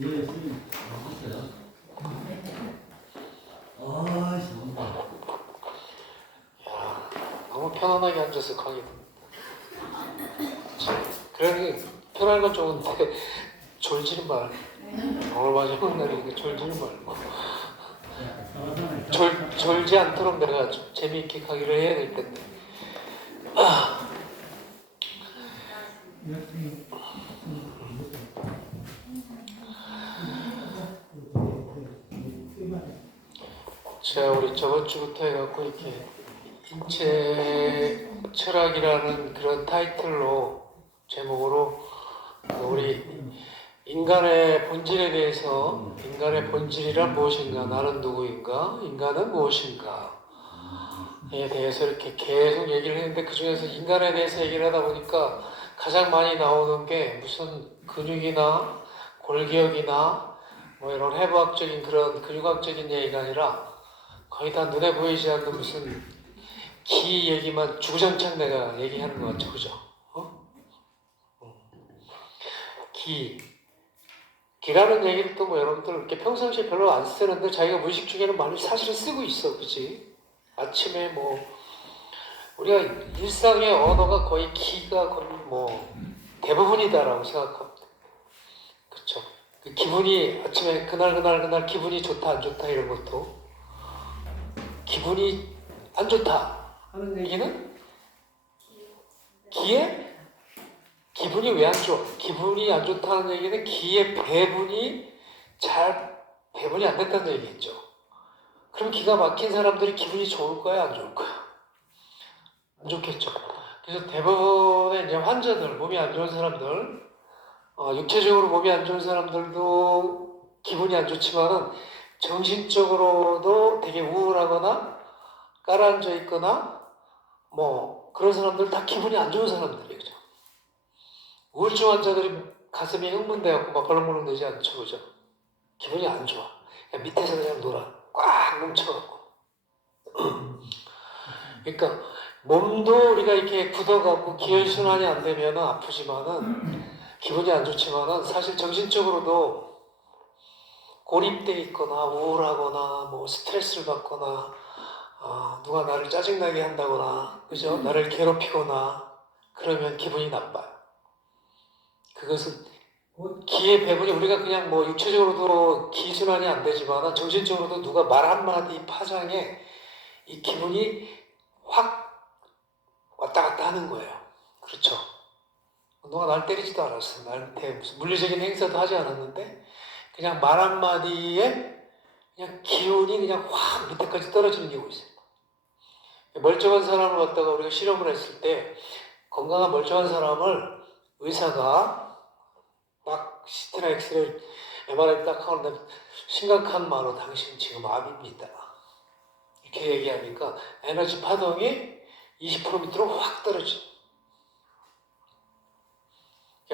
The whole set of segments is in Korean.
예, 선생님, 하셨어요? 아, 좋다. 너무 편안하게 앉아서 강의 그래 편한 건 좋은데 졸지는 말. 오늘 마지막 날이니까 졸지는 말고 졸지 않도록 내가 좀 재미있게 강의를 해야 될 텐데. 제가 우리 저번 주부터 해갖고 이렇게 인체 철학이라는 그런 타이틀로 제목으로 우리 인간의 본질에 대해서 인간의 본질이란 무엇인가, 나는 누구인가, 인간은 무엇인가에 대해서 이렇게 계속 얘기를 했는데 그 중에서 인간에 대해서 얘기를 하다 보니까 가장 많이 나오는 게 무슨 근육이나 골기역이나 뭐 이런 해부학적인 그런 근육학적인 얘기가 아니라 거의 다 눈에 보이지 않는 무슨 기 얘기만 주구장창 내가 얘기하는 것 같죠, 그죠? 기라는 얘기를 또 뭐 여러분들 이렇게 평상시에 별로 안 쓰는데 자기가 무의식 중에는 많이 사실은 쓰고 있어, 그치? 아침에 뭐 우리가 일상의 언어가 거의 기가 거의 뭐 대부분이다라고 생각합니다. 그쵸? 그 기분이 아침에 그날 기분이 좋다 안 좋다 이런 것도 기분이 안 좋다 하는 얘기는 기에 기분이 왜 안 좋아? 기분이 안 좋다는 얘기는 기의 배분이 배분이 안 됐다는 얘기겠죠. 그럼 기가 막힌 사람들이 기분이 좋을 거야, 안 좋을 거야? 안 좋겠죠. 그래서 대부분의 이제 환자들, 몸이 안 좋은 사람들, 육체적으로 몸이 안 좋은 사람들도 기분이 안 좋지만은 정신적으로도 되게 우울하거나 깔아앉아 있거나 뭐 그런 사람들 다 기분이 안 좋은 사람들이에요. 그죠? 우울증 환자들이 가슴이 흥분돼갖고 막 벌렁벌렁 되지 않죠. 그죠? 기분이 안 좋아. 그냥 밑에서 그냥 놀아. 꽉 뭉쳐갖고. 그러니까 몸도 우리가 이렇게 굳어갖고 기혈순환이 안 되면 아프지만은 기분이 안 좋지만은 사실 정신적으로도 고립돼 있거나 우울하거나 뭐 스트레스를 받거나 누가 나를 짜증나게 한다거나 그죠? 나를 괴롭히거나 그러면 기분이 나빠요. 그것은 기의 배분이 우리가 그냥 뭐 육체적으로도 기순환이 안 되지만 정신적으로도 누가 말 한마디 파장에 이 기분이 확 왔다 갔다 하는 거예요. 그렇죠? 누가 날 때리지도 않았어. 나한테 무슨 물리적인 행사도 하지 않았는데 그냥 말 한마디에 그냥 기운이 그냥 확 밑에까지 떨어지는 경우 있어요. 멀쩡한 사람을 갖다가 우리가 실험을 했을 때 건강한 멀쩡한 사람을 의사가 딱 CT나 엑스레이, MRI 딱 하는데 심각한 말로 당신 지금 암입니다. 이렇게 얘기하니까 에너지 파동이 20% 밑으로 확 떨어져.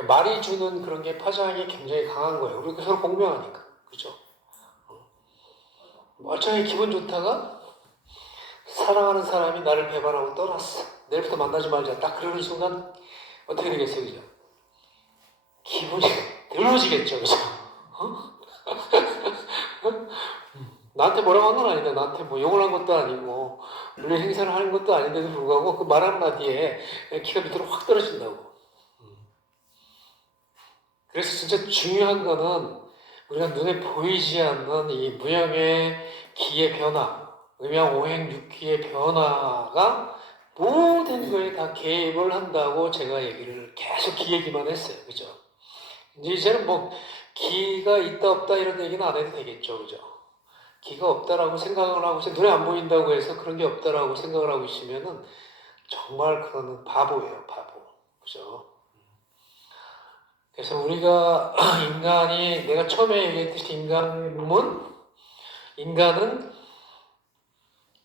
말이 주는 그런 게 파장이 굉장히 강한 거예요. 우리가 서로 공명하니까. 그죠? 멀쩡히 기분 좋다가 사랑하는 사람이 나를 배반하고 떠났어. 내일부터 만나지 말자. 딱 그러는 순간 어떻게 되겠어요? 그죠? 기분이 늘어지겠죠. 그죠? 나한테 뭐라고 한 건 아닌데, 나한테 뭐 욕을 한 것도 아니고, 물리 행사를 하는 것도 아닌데도 불구하고, 그 말 한마디에 키가 밑으로 확 떨어진다고. 그래서 진짜 중요한 거는, 우리가 눈에 보이지 않는 이 무형의 기의 변화, 음양 오행 육기의 변화가 모든 거에 다 개입을 한다고 제가 얘기를 계속 기 얘기만 했어요. 그죠? 이제는 뭐, 기가 있다 없다 이런 얘기는 안 해도 되겠죠. 그죠? 기가 없다라고 생각을 하고 있어요. 눈에 안 보인다고 해서 그런 게 없다라고 생각을 하고 있으면은 정말 그거는 바보예요, 바보. 그죠? 그래서 우리가 인간이 내가 처음에 얘기했듯이 인간의 몸은 인간은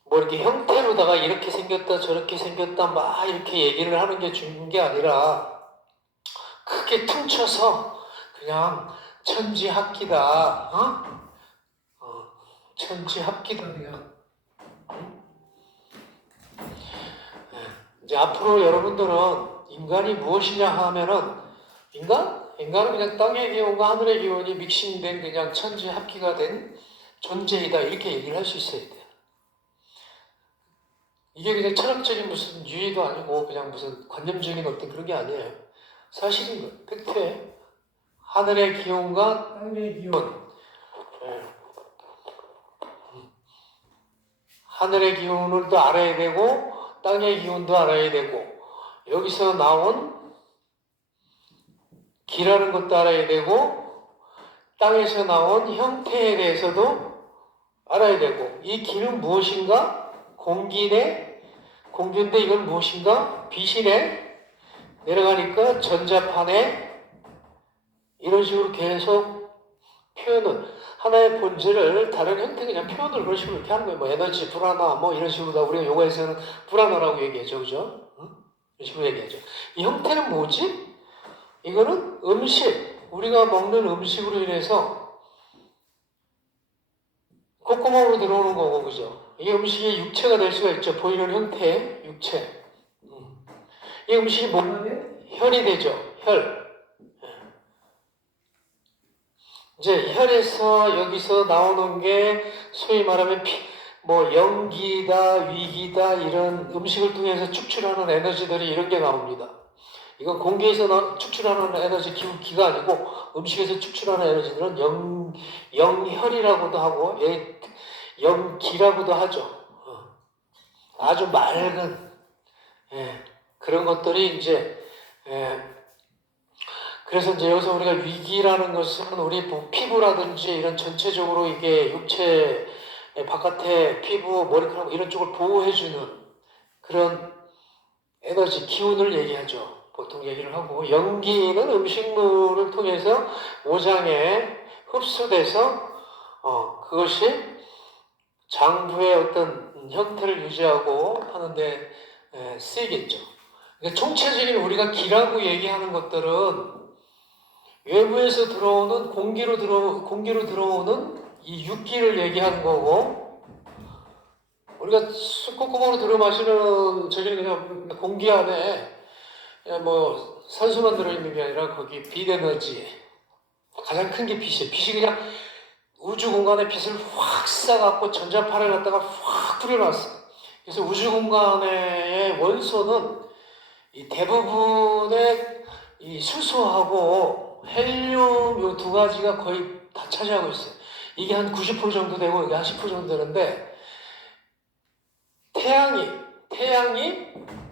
뭐 이렇게 형태로다가 이렇게 생겼다 저렇게 생겼다 막 이렇게 얘기를 하는 게 중요한 게 아니라 크게 퉁쳐서 그냥 천지합기다, 천지합기다 그냥. 이제 앞으로 여러분들은 인간이 무엇이냐 하면은 인간은 그냥 땅의 기운과 하늘의 기운이 믹싱된 그냥 천지 합기가 된 존재이다 이렇게 얘기를 할 수 있어야 돼요. 이게 그냥 철학적인 무슨 유의도 아니고 그냥 무슨 관념적인 어떤 그런 게 아니에요. 사실인 거예요. 팩트예요. 하늘의 기운과 땅의 기운. 예. 하늘의 기운을 또 알아야 되고 땅의 기운도 알아야 되고 여기서 나온 기라는 것도 알아야 되고 땅에서 나온 형태에 대해서도 알아야 되고 이 기는 무엇인가? 공기인데 이건 무엇인가? 빛이네. 내려가니까 전자파네. 이런 식으로 계속 표현을 하나의 본질을 다른 형태 그냥 표현을 그런 식으로 이렇게 하는 거예요. 뭐 에너지, 불안화 뭐 이런 식으로 다 우리가 요가에서는 불안화라고 얘기하죠. 그죠? 응? 이런 식으로 얘기하죠. 이 형태는 뭐지? 이거는 음식, 우리가 먹는 음식으로 인해서 콧구멍으로 들어오는 거고, 그죠? 이 음식이 육체가 될 수가 있죠. 보이는 형태의 육체. 이 음식이 뭐가 돼? 혈이 되죠. 혈. 이제 혈에서 여기서 나오는 게 소위 말하면 뭐 연기다, 위기다 이런 음식을 통해서 축출하는 에너지들이 이런 게 나옵니다. 이건 공기에서 축출하는 에너지 기가 아니고 음식에서 축출하는 에너지들은 영혈이라고도 하고 영기라고도 하죠. 아주 맑은 그런 것들이 이제 그래서 이제 여기서 우리가 위기라는 것은 우리 뭐 피부라든지 이런 전체적으로 이게 육체 바깥에 피부, 머리카락 이런 쪽을 보호해주는 그런 에너지, 기운을 얘기하죠. 보통 얘기를 하고 연기는 음식물을 통해서 오장에 흡수돼서 그것이 장부의 어떤 형태를 유지하고 하는데 쓰이겠죠. 그러니까 총체적인 우리가 기라고 얘기하는 것들은 외부에서 들어오는 공기로 들어오는 이 육기를 얘기하는 거고 우리가 콧구멍으로 들어 마시는 저기는 그냥 공기 안에 그냥 뭐 산소만 들어있는 게 아니라 거기 빛 에너지 가장 큰 게 빛이에요. 빛이 그냥 우주 공간에 빛을 확 쏴갖고 전자파를 갖다가 확 뿌려놨어요. 그래서 우주 공간의 원소는 이 대부분의 이 수소하고 헬륨 요 두 가지가 거의 다 차지하고 있어요. 이게 한 90% 정도 되고 이게 한 10% 정도 되는데 태양이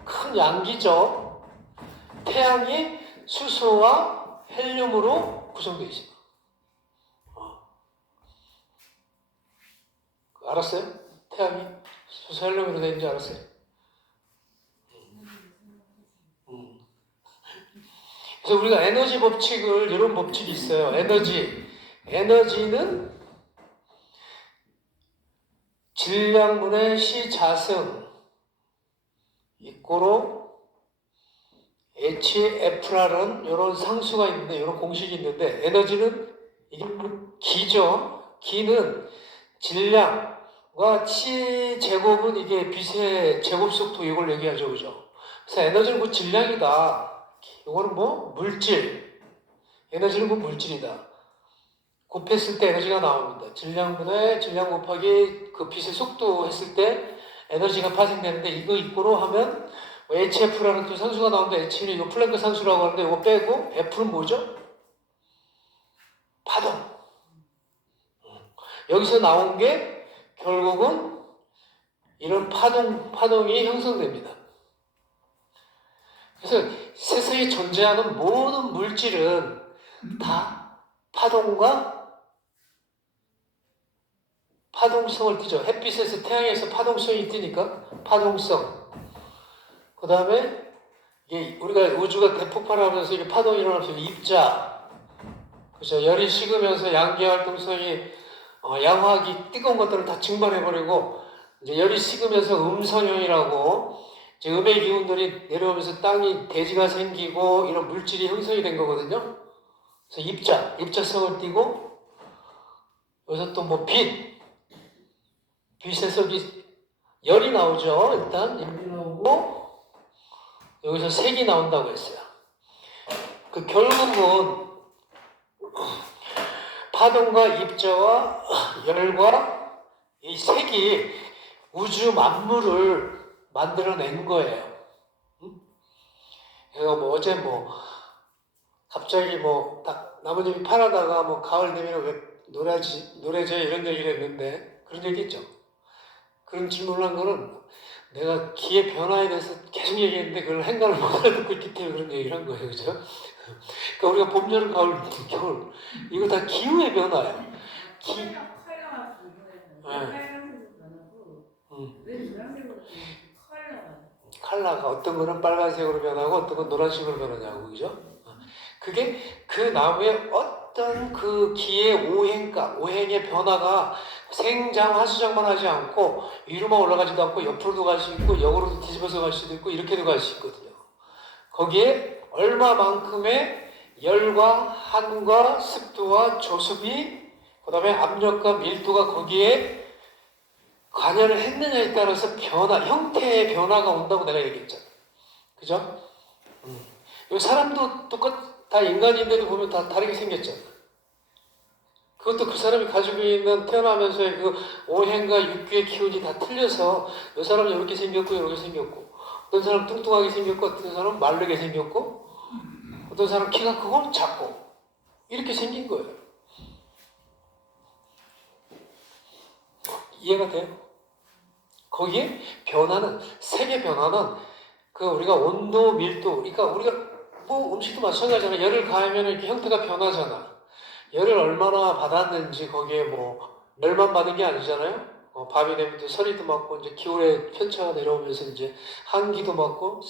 큰 양기죠. 태양이 수소와 헬륨으로 구성되어 있어요. 알았어요? 태양이 수소 헬륨으로 되어 있는 줄 알았어요? 그래서 우리가 에너지 법칙을 이런 법칙이 있어요. 에너지는 질량분의 시자승 이꼬로 HF라는 이런 상수가 있는데 이런 공식이 있는데 에너지는 이게 기죠. 기는 질량과 치 제곱은 이게 빛의 제곱 속도 이걸 얘기하죠, 그죠? 그래서 에너지는 뭐 질량이다. 이거는 뭐 물질. 에너지는 뭐 물질이다. 곱했을 때 에너지가 나옵니다. 질량 곱하기 그 빛의 속도 했을 때 에너지가 파생되는데 이거 이꼬로 하면 HF라는 그 상수가 나오는데 H는 이거 플랭크 상수라고 하는데 이거 빼고 F는 뭐죠? 파동. 여기서 나온 게 결국은 이런 파동이 형성됩니다. 그래서 세상에 존재하는 모든 물질은 다 파동성을 띠죠. 햇빛에서 태양에서 파동성이 띠니까 파동성. 그 다음에 우리가 우주가 대폭발하면서 이게 파동이 일어나면서 입자, 그죠? 열이 식으면서 양기 활동성이 양화기 뜨거운 것들을 다 증발해버리고 이제 열이 식으면서 음성형이라고 이제 음의 기운들이 내려오면서 땅이 대지가 생기고 이런 물질이 형성이 된 거거든요. 그래서 입자성을 띠고 여기서 또 뭐 빛에서 열이 나오죠. 일단 열이 나오고 여기서 색이 나온다고 했어요. 그 결국은 파동과 입자와 열과 이 색이 우주 만물을 만들어낸 거예요. 제가 뭐 어제 뭐 갑자기 뭐 딱 나뭇잎이 파라다가 뭐 가을 되면 왜 노래져 이런 얘기를 했는데 그런 얘기 있죠. 그런 질문을 한 거는 내가 기의 변화에 대해서 계속 얘기했는데 그걸 행간을 못 알아듣고 있기 때문에 그런 얘기를 한 거예요. 그죠? 그러니까 우리가 봄, 여름, 가을, 겨울 이거 다 기후의 변화예요. 컬러가 불교에는 빨간색으로 변하고 왜 노란색으로 변하지? 컬러가 컬러가 어떤 거는 빨간색으로 변하고 어떤 건 노란색으로 변하냐고 그죠? 그게 그 나무의 어떤 그 기의 오행의 변화가 생장 화수장만 하지 않고 위로만 올라가지도 않고 옆으로도 갈 수 있고 역으로도 뒤집어서 갈 수도 있고 이렇게도 갈 수 있거든요. 거기에 얼마만큼의 열과 한과 습도와 조습이 그 다음에 압력과 밀도가 거기에 관여를 했느냐에 따라서 형태의 변화가 온다고 내가 얘기했잖아. 그죠? 이 사람도 다 인간인데도 보면 다 다르게 생겼잖아. 그것도 그 사람이 가지고 있는 태어나면서의 그 오행과 육귀의 기운이 다 틀려서 이 사람은 이렇게 생겼고 이렇게 생겼고 어떤 사람은 뚱뚱하게 생겼고 어떤 사람은 마르게 생겼고 어떤 사람은 키가 크고 작고 이렇게 생긴 거예요. 이해가 돼요? 거기에 변화는 색의 변화는 그 우리가 온도, 밀도 그러니까 우리가 뭐 음식도 마찬가지잖아. 열을 가하면 이렇게 형태가 변하잖아. 열을 얼마나 받았는지 거기에 뭐 열만 받은 게 아니잖아요. 밤이 되면 또 서리도 맞고 이제 기울의 편차가 내려오면서 이제 한기도 맞고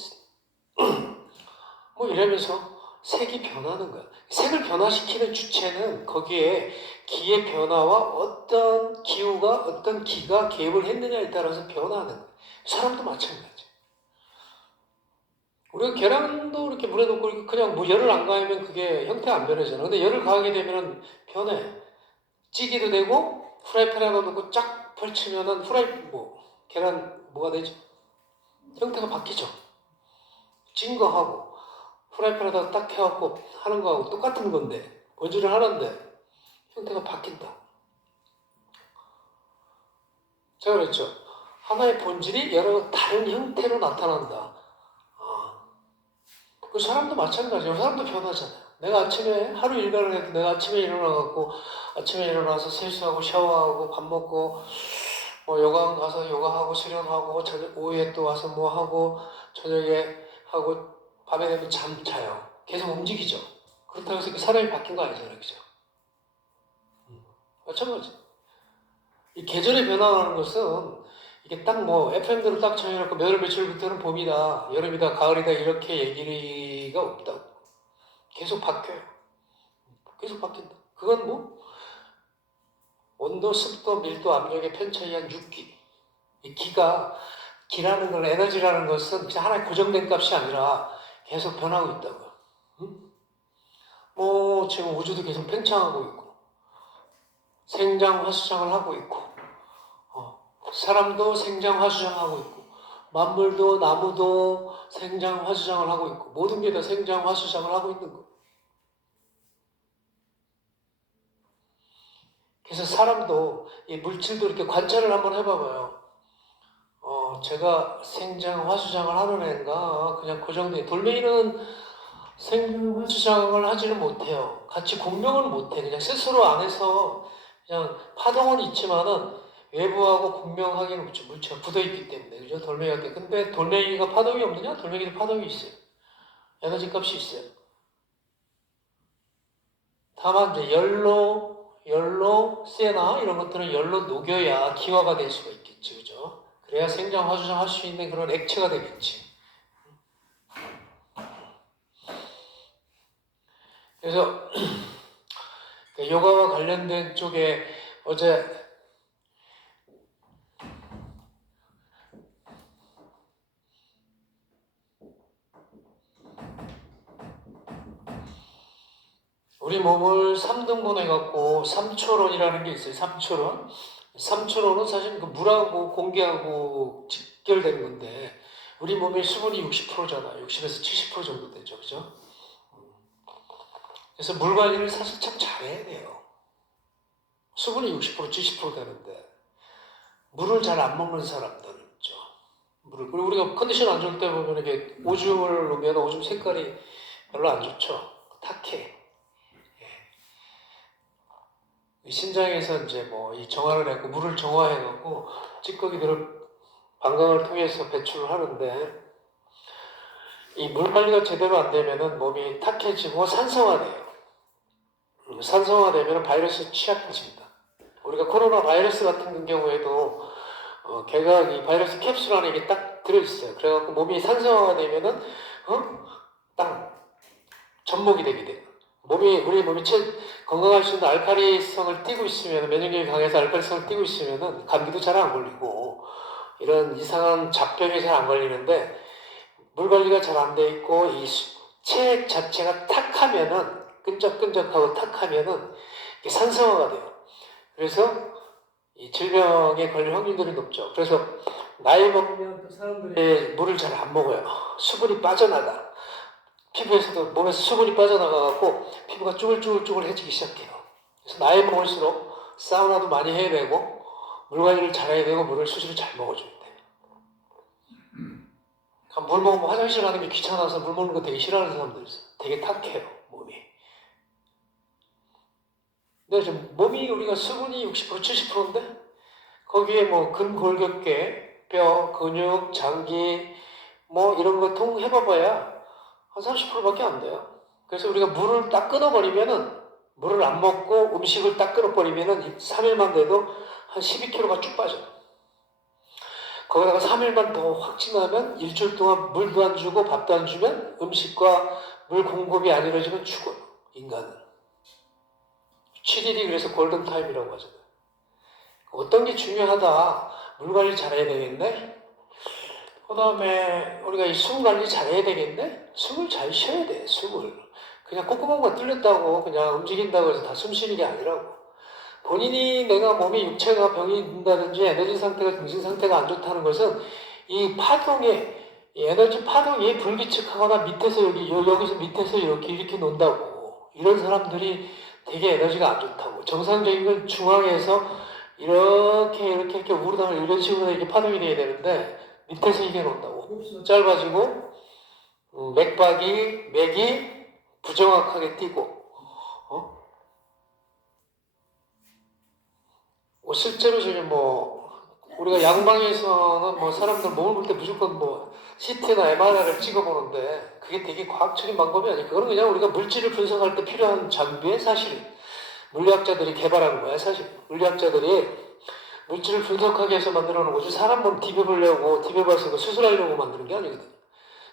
뭐 이러면서 색이 변하는 거야. 색을 변화시키는 주체는 거기에 기의 변화와 어떤 기후가 어떤 기가 개입을 했느냐에 따라서 변화하는 거야. 사람도 마찬가지. 우리가 계란도 이렇게 물에 넣고 그냥 뭐 열을 안 가하면 그게 형태가 안 변하잖아. 근데 열을 가하게 되면 변해. 찌기도 되고 프라이팬에 넣고 쫙 펼치면은 계란 뭐가 되죠? 형태가 바뀌죠. 찐 거 하고 프라이팬에다가 딱 해갖고 하는 거하고 똑같은 건데 원주를 하는데 형태가 바뀐다. 제가 그랬죠. 하나의 본질이 여러 다른 형태로 나타난다. 그 사람도 마찬가지예요. 사람도 변하잖아요. 내가 아침에 하루 일과를 해도 내가 아침에 일어나갖고 아침에 일어나서 세수하고 샤워하고 밥 먹고 뭐 요가원 가서 요가하고 수련하고 오후에 또 와서 뭐 하고 저녁에 하고 밤에 되면 잠 자요. 계속 움직이죠. 그렇다고 해서 그 사람이 바뀐 거 아니잖아요. 그죠? 마찬가지. 이 계절의 변화라는 것은 이게 딱 뭐 FM대로 딱 정해놓고 몇 월 며칠부터는 봄이다, 여름이다, 가을이다 이렇게 얘기가 없다고. 계속 바뀌어요. 계속 바뀐다. 그건 뭐 온도, 습도, 밀도, 압력의 편차에 의한 육기. 이 기라는 건 에너지라는 것은 그냥 하나의 고정된 값이 아니라 계속 변하고 있다고요. 응? 뭐 지금 우주도 계속 팽창하고 있고 생장 화수장을 하고 있고 사람도 생장 화수장하고 있고 만물도 나무도 생장 화수장을 하고 있고 모든 게 다 생장 화수장을 하고 있는 거. 그래서 사람도 이 물질도 이렇게 관찰을 한번 해봐봐요. 제가 생장 화수장을 하는 애인가 그냥 고정돼. 돌멩이는 생장 화수장을 하지는 못해요. 같이 공명을 못해. 그냥 스스로 안에서 그냥 파동은 있지만은 외부하고 공명하기는 물체가 굳어있기 때문에 그죠? 돌멩이가 근데 돌멩이가 파동이 없느냐? 돌멩이도 파동이 있어요. 에너지 값이 있어요. 다만 이제 열로 세나 이런 것들은 열로 녹여야 기화가 될 수가 있겠지, 그죠? 그래야 생장 화수장 할 수 있는 그런 액체가 되겠지. 그래서 요가와 관련된 쪽에 어제 우리 몸을 3등분 해갖고 3초론이라는 게 있어요. 3초론. 3초론은 사실 그 물하고 공기하고 직결된 건데 우리 몸의 수분이 60%잖아. 60에서 70% 정도 되죠. 그죠? 그래서 물 관리를 사실 참 잘해야 돼요. 수분이 60% 70% 되는데 물을 잘 안 먹는 사람들 있죠. 물을. 그리고 우리가 컨디션 안 좋을 때 보면 이게 오줌을 넣으면 오줌 색깔이 별로 안 좋죠. 탁해. 이 신장에서 이제 뭐 이 정화를 해고 물을 정화해 갖고 찌꺼기들을 방광을 통해서 배출을 하는데 이 물 관리가 제대로 안 되면은 몸이 탁해지고 산성화돼요. 산성화되면 바이러스에 취약해집니다. 우리가 코로나 바이러스 같은 경우에도 걔가 이 바이러스 캡슐 안에 이게 딱 들어있어요. 그래갖고 몸이 산성화가 되면은 딱 접목이 되게 돼요. 우리 몸이 건강할 수 있는 알칼리성을 띠고 있으면, 면역력이 강해서 알칼리성을 띠고 있으면은 감기도 잘 안 걸리고 이런 이상한 잡병이 잘 안 걸리는데 물 관리가 잘 안 돼 있고 이 체 자체가 탁하면은 끈적끈적하고 탁하면은 이게 산성화가 돼요. 그래서 이 질병에 걸릴 확률들이 높죠. 그래서 나이 먹으면 또 사람들이 물을 잘 안 먹어요. 수분이 빠져나가. 피부에서도 몸에서 수분이 빠져나가갖고 피부가 쭈글쭈글쭈글해지기 시작해요. 그래서 나이 먹을수록 사우나도 많이 해야 되고 물 관리를 잘해야 되고 물을 수시로 잘 먹어줘야 돼요. 물 먹으면 화장실 가는 게 귀찮아서 물 먹는 거 되게 싫어하는 사람들 있어요. 되게 탁해요, 몸이. 근데 지금 몸이 우리가 수분이 60% 70%인데 거기에 뭐 근골격계, 뼈, 근육, 장기 뭐 이런 거 통 해봐봐야 한 30%밖에 안 돼요. 그래서 우리가 물을 딱 끊어버리면은 물을 안 먹고 음식을 딱 끊어버리면은 3일만 돼도 한 12kg가 쭉 빠져요. 거기다가 3일만 더 확 지나면 일주일 동안 물도 안 주고 밥도 안 주면 음식과 물 공급이 안 이루어지면 죽어요. 인간은. 7일이 그래서 골든타임이라고 하잖아요. 어떤 게 중요하다. 물 관리 잘해야 되겠네. 그 다음에 우리가 이 숨 관리 잘해야 되겠네. 숨을 잘 쉬어야 돼. 숨을. 그냥 콧구멍만 뚫렸다고 그냥 움직인다고 해서 다 숨 쉬는 게 아니라고. 본인이 내가 몸이 육체가 병이 든다든지 에너지 상태가 정신 상태가 안 좋다는 것은 이 파동에 이 에너지 파동이 불규칙하거나 밑에서 여기서 밑에서 이렇게 논다고. 이런 사람들이 되게 에너지가 안 좋다고. 정상적인 건 중앙에서 이렇게 우르다가 이런 식으로 이렇게 파동이 돼야 되는데 밑에서 이게 논다고. 호흡수는 짧아지고 맥이 부정확하게 뛰고 실제로 지금 우리가 양방에서는 사람들 몸을 볼 때 무조건 CT나 MRI를 찍어보는데 그게 되게 과학적인 방법이 아니에요. 그거는 그냥 우리가 물질을 분석할 때 필요한 장비에 사실 물리학자들이 개발한 거야. 사실 물리학자들이 물질을 분석하기 위해서 만들어 놓은 거지 사람 몸 디벼봐서 수술하려고 만드는 게 아니거든.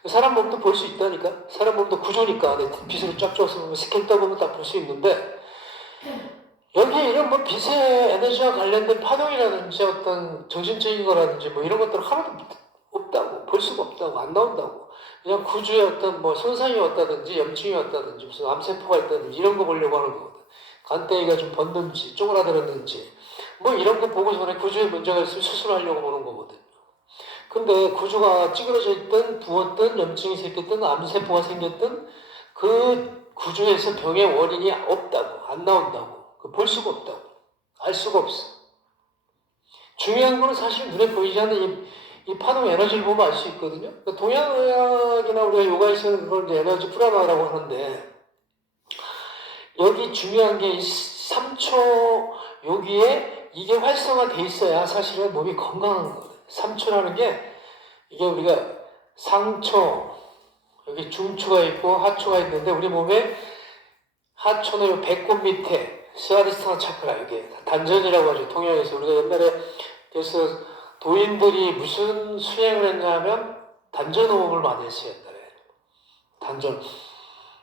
사람 몸도 볼 수 있다니까. 사람 몸도 구조니까 빛으로 쫙 쪄서 스캔 떠보면 딱 볼 수 있는데 여기에 이런 빛의 에너지와 관련된 파동이라든지 어떤 정신적인 거라든지 이런 것들은 하나도 없다고. 볼 수가 없다고. 안 나온다고. 그냥 구조에 어떤 손상이 왔다든지 염증이 왔다든지 무슨 암세포가 있다든지 이런 거 보려고 하는 거거든. 간대기가 좀 벗는지 쪼그라들었는지 이런 거 보고 전에 구조에 문제가 있으면 수술하려고 보는 거거든. 근데 구조가 찌그러져 있든 부었든 염증이 생겼든 암세포가 생겼든 그 구조에서 병의 원인이 없다고. 안 나온다고. 볼 수가 없다고. 알 수가 없어. 중요한 거는 사실 눈에 보이지 않는 이 파동 에너지를 보면 알 수 있거든요. 그러니까 동양의학이나 우리가 요가에서는 그걸 이제 에너지 프라나라고 하는데 여기 중요한 게 3초 여기에 이게 활성화돼 있어야 사실은 몸이 건강한 거예요. 3초라는 게 이게 우리가 상초 여기 중초가 있고 하초가 있는데 우리 몸에 하초는 요 배꼽 밑에 스와디스타나 차크라 이게 단전이라고 하죠. 동양에서 우리가 옛날에 그래서 도인들이 무슨 수행을 했냐면 단전 호흡을 많이 했어요. 옛날에 단전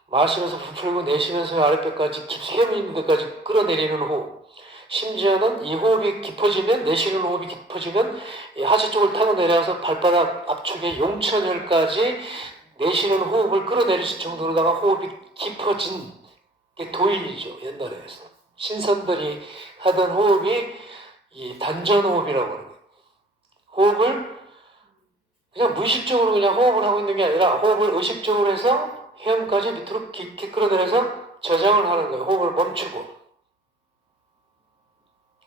마시면서 부풀고 내쉬면서 아랫배까지 깊이 헤어 있는 데까지 끌어내리는 호흡. 심지어는 이 호흡이 깊어지면 내쉬는 호흡이 깊어지면 하체 쪽을 타고 내려와서 발바닥 앞쪽에 용천혈까지 내쉬는 호흡을 끌어내릴 정도로다가 호흡이 깊어진 게 도인이죠. 옛날에 신선들이 하던 호흡이 이 단전 호흡이라고 하는 거예요. 호흡을 그냥 무의식적으로 그냥 호흡을 하고 있는 게 아니라 호흡을 의식적으로 해서 헤엄까지 밑으로 깊게 끌어내려서 저장을 하는 거예요. 호흡을 멈추고.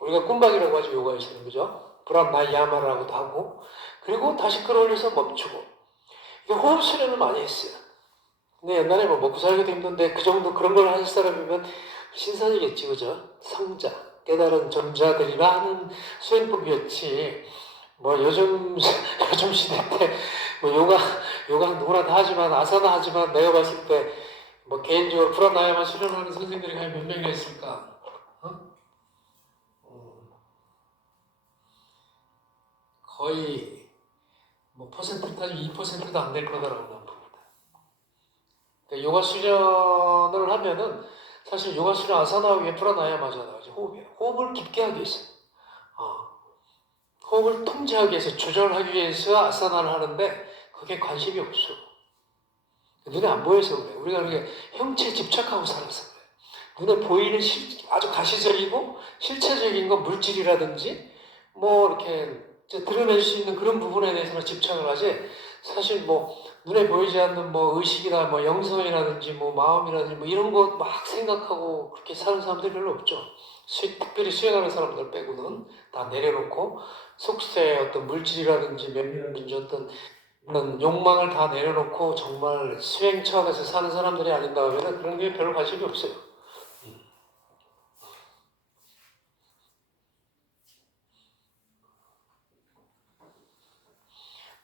우리가 꿈박이라고 하죠. 요가에서는. 그죠? 브라나야마라고도 하고. 그리고 다시 끌어올려서 멈추고. 이게 호흡 수련을 많이 했어요. 근데 옛날에 뭐 먹고 살기도 힘든데 그 정도 그런 걸 하실 사람이면 신선이겠지. 그죠? 성자, 깨달은 전자들이라 하는 수행법이었지. 뭐 요즘 시대 때 뭐 요가 누구나 다 하지만 아사나 하지만 내가 봤을 때 뭐 개인적으로 프라나야마 수련하는 선생님들이 과연 몇 명이나 있을까? 거의 뭐 퍼센트 따지면 2%도 안 될 거다라고 난 봅니다. 그러니까 요가 수련을 하면은 사실 요가 수련 아사나 위에 프라나야마잖아요. 호흡이에요. 호흡을 깊게 하기 위해서. 호흡을 통제하기 위해서, 조절하기 위해서 아사나를 하는데 그게 관심이 없어. 눈에 안 보여서 그래. 우리가 이렇게 형체에 집착하고 살아서 그래. 눈에 보이는 아주 가시적이고 실체적인 건 물질이라든지 뭐 이렇게 드러낼 수 있는 그런 부분에 대해서는 집착을 하지. 사실 뭐 눈에 보이지 않는 뭐 의식이나 뭐 영성이라든지 뭐 마음이라든지 뭐 이런 거 막 생각하고 그렇게 사는 사람들이 별로 없죠. 특별히 수행하는 사람들 빼고는 다 내려놓고 속세의 어떤 물질이라든지 명이라든지 어떤 그런 욕망을 다 내려놓고 정말 수행 차원에서 사는 사람들이 아닌가 하면 그런 게 별로 관심이 없어요.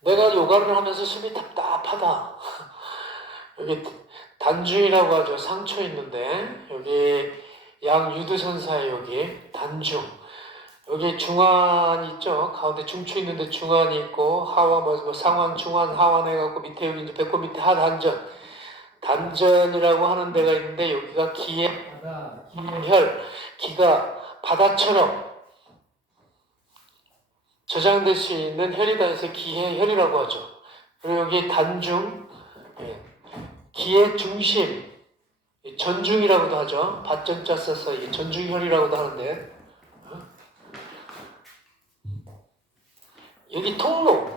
내가 요가를 하면서 숨이 답답하다. 여기 단중이라고 하죠. 상처 있는데 여기 양유두선 사이 여기 단중. 여기 중환 있죠. 가운데 중추 있는데 중환이 있고 하완 뭐 상환, 중환, 하완 해갖고 밑에 여기 이제 배꼽 밑에 하단전. 단전이라고 하는 데가 있는데 여기가 기의 바다, 기의 혈, 기가 바다처럼 저장될 수 있는 혈이다 해서 기의 혈이라고 하죠. 그리고 여기 단중, 기의 중심, 전중이라고도 하죠. 밭전자 써서 전중혈이라고도 하는데 여기 통로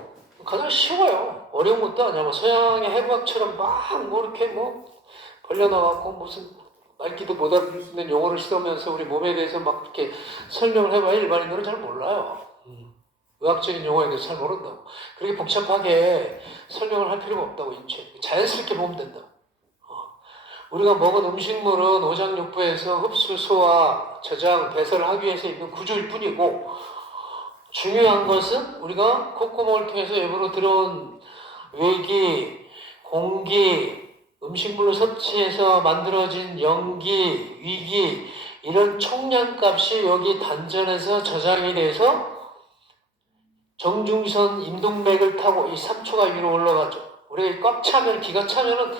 가장 쉬워요. 어려운 것도 아니야. 뭐 서양의 해부학처럼 막 뭐 이렇게 뭐 벌려나가고 무슨 말귀도 못 알아듣는 수 있는 용어를 쓰면서 우리 몸에 대해서 막 이렇게 설명을 해봐야 일반인들은 잘 몰라요. 의학적인 용어에 대해서 잘 모른다고. 그렇게 복잡하게 설명을 할 필요가 없다고 인체. 자연스럽게 보면 된다고. 우리가 먹은 음식물은 오장육부에서 흡수, 소화, 저장, 배설을 하기 위해서 있는 구조일 뿐이고 중요한 것은 우리가 콧구멍을 통해서 외부로 들어온 외기, 공기, 음식물을 섭취해서 만들어진 연기, 위기 이런 총량값이 여기 단전에서 저장이 돼서 정중선 임동맥을 타고 이 3초가 위로 올라가죠. 우리가 꽉 차면, 기가 차면은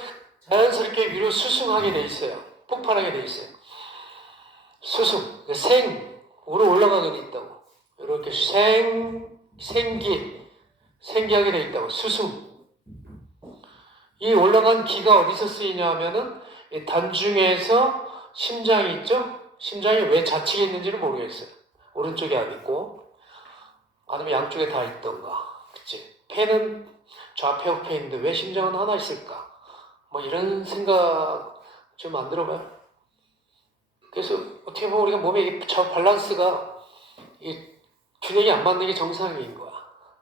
자연스럽게 위로 수승하게 돼 있어요. 폭발하게 돼 있어요. 수승, 생으로 올라가게 돼 있다고. 이렇게 생기하게 돼 있다고. 수승. 이 올라간 기가 어디서 쓰이냐 하면은 단중에서 심장이 있죠? 심장이 왜 좌측에 있는지는 모르겠어요. 오른쪽에 안 있고, 아니면 양쪽에 다 있던가. 그치? 폐는 좌폐, 우폐 있는데 왜 심장은 하나 있을까? 뭐 이런 생각 좀 안 들어봐요. 그래서 어떻게 보면 우리가 몸의 저 밸런스가 균형이 안 맞는 게 정상인 거야.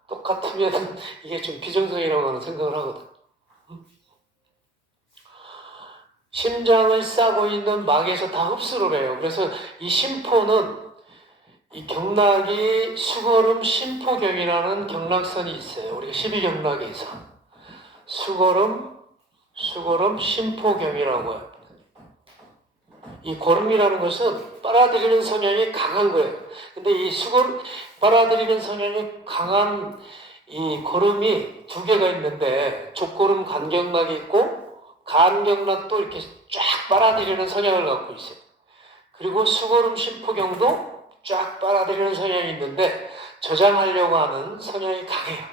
똑같으면 이게 좀 비정상이라고 나는 생각을 하거든. 심장을 싸고 있는 막에서 다 흡수를 해요. 그래서 이 심포는 이 경락이 수거름 심포경이라는 경락선이 있어요. 우리가 12경락에서 수거름 심포경이라고 해요. 이 고름이라는 것은 빨아들이는 성향이 강한 거예요. 근데 이 빨아들이는 성향이 강한 이 고름이 두 개가 있는데 족고름 간경락이 있고 간경락도 이렇게 쫙 빨아들이는 성향을 갖고 있어요. 그리고 수고름 심포경도 쫙 빨아들이는 성향이 있는데 저장하려고 하는 성향이 강해요.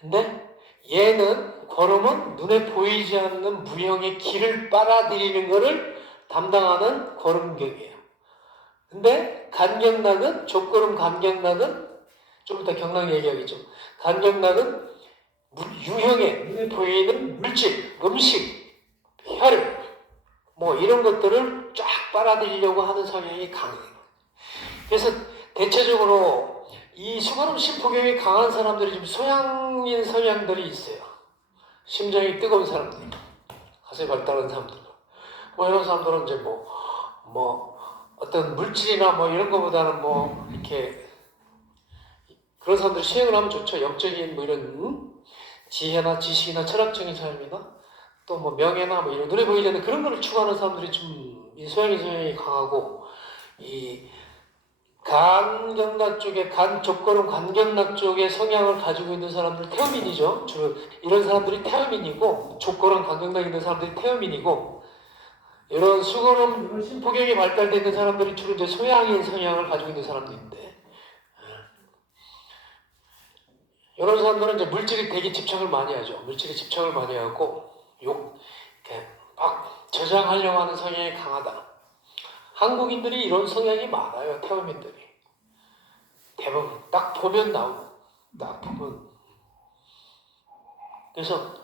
근데 얘는 고름은 눈에 보이지 않는 무형의 기를 빨아들이는 것을 담당하는 고름경이에요. 근데 간경락은 족고름 간경락은 좀 이따 경락 얘기하겠죠. 간경락은 유형의 눈에 보이는 물질, 음식, 혈액 뭐 이런 것들을 쫙 빨아들이려고 하는 성향이 강해요. 그래서 대체적으로 이 수거름 심포경이 강한 사람들이 좀 소양인 성향들이 있어요. 심장이 뜨거운 사람들, 가슴이 발달한 사람들. 뭐 이런 사람들은 이제 뭐 어떤 물질이나 뭐 이런 것보다는 뭐 이렇게 그런 사람들이 수행을 하면 좋죠. 영적인 뭐 이런 지혜나 지식이나 철학적인 삶이나 또 뭐 명예나 뭐 이런 눈에 보이지 않는 그런 거를 추구하는 사람들이 좀 이 소양의 성향이 강하고 이 간경락 쪽에 족걸음 간경락 쪽에 성향을 가지고 있는 사람들 태어민이죠. 주로 이런 사람들이 태어민이고 족걸음 간경락 있는 사람들이 태어민이고 이런 수거름 심포경이 발달되어 있는 사람들이 주로 이제 소양인 성향을 가지고 있는 사람들인데 이런 사람들은 이제 물질에 되게 집착을 많이 하죠. 물질에 집착을 많이 하고 이렇게 막 저장하려고 하는 성향이 강하다. 한국인들이 이런 성향이 많아요. 태어민들이. 대부분 딱 보면 나오고 딱 보면 그래서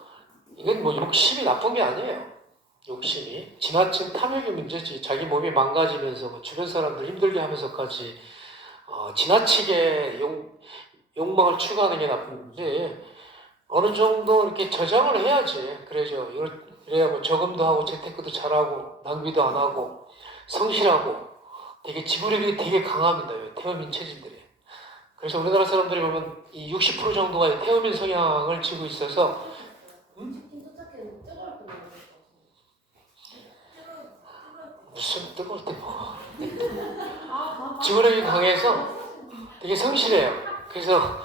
이건 뭐 욕심이 나쁜 게 아니에요. 욕심이 지나친 탐욕의 문제지. 자기 몸이 망가지면서 뭐 주변 사람들 힘들게 하면서까지 지나치게 욕망을 추구하는 게 나쁜 문제. 어느 정도 이렇게 저장을 해야지. 그래야 뭐 저금도 하고 재테크도 잘하고 낭비도 안 하고 성실하고 되게 지구력이 되게 강합니다. 태어민 체질들이. 그래서 우리나라 사람들이 보면 이 60% 정도가 태어민 성향을 지고 있어서 무슨 뜨거울 때 뭐. 지구력이 강해서 되게 성실해요. 그래서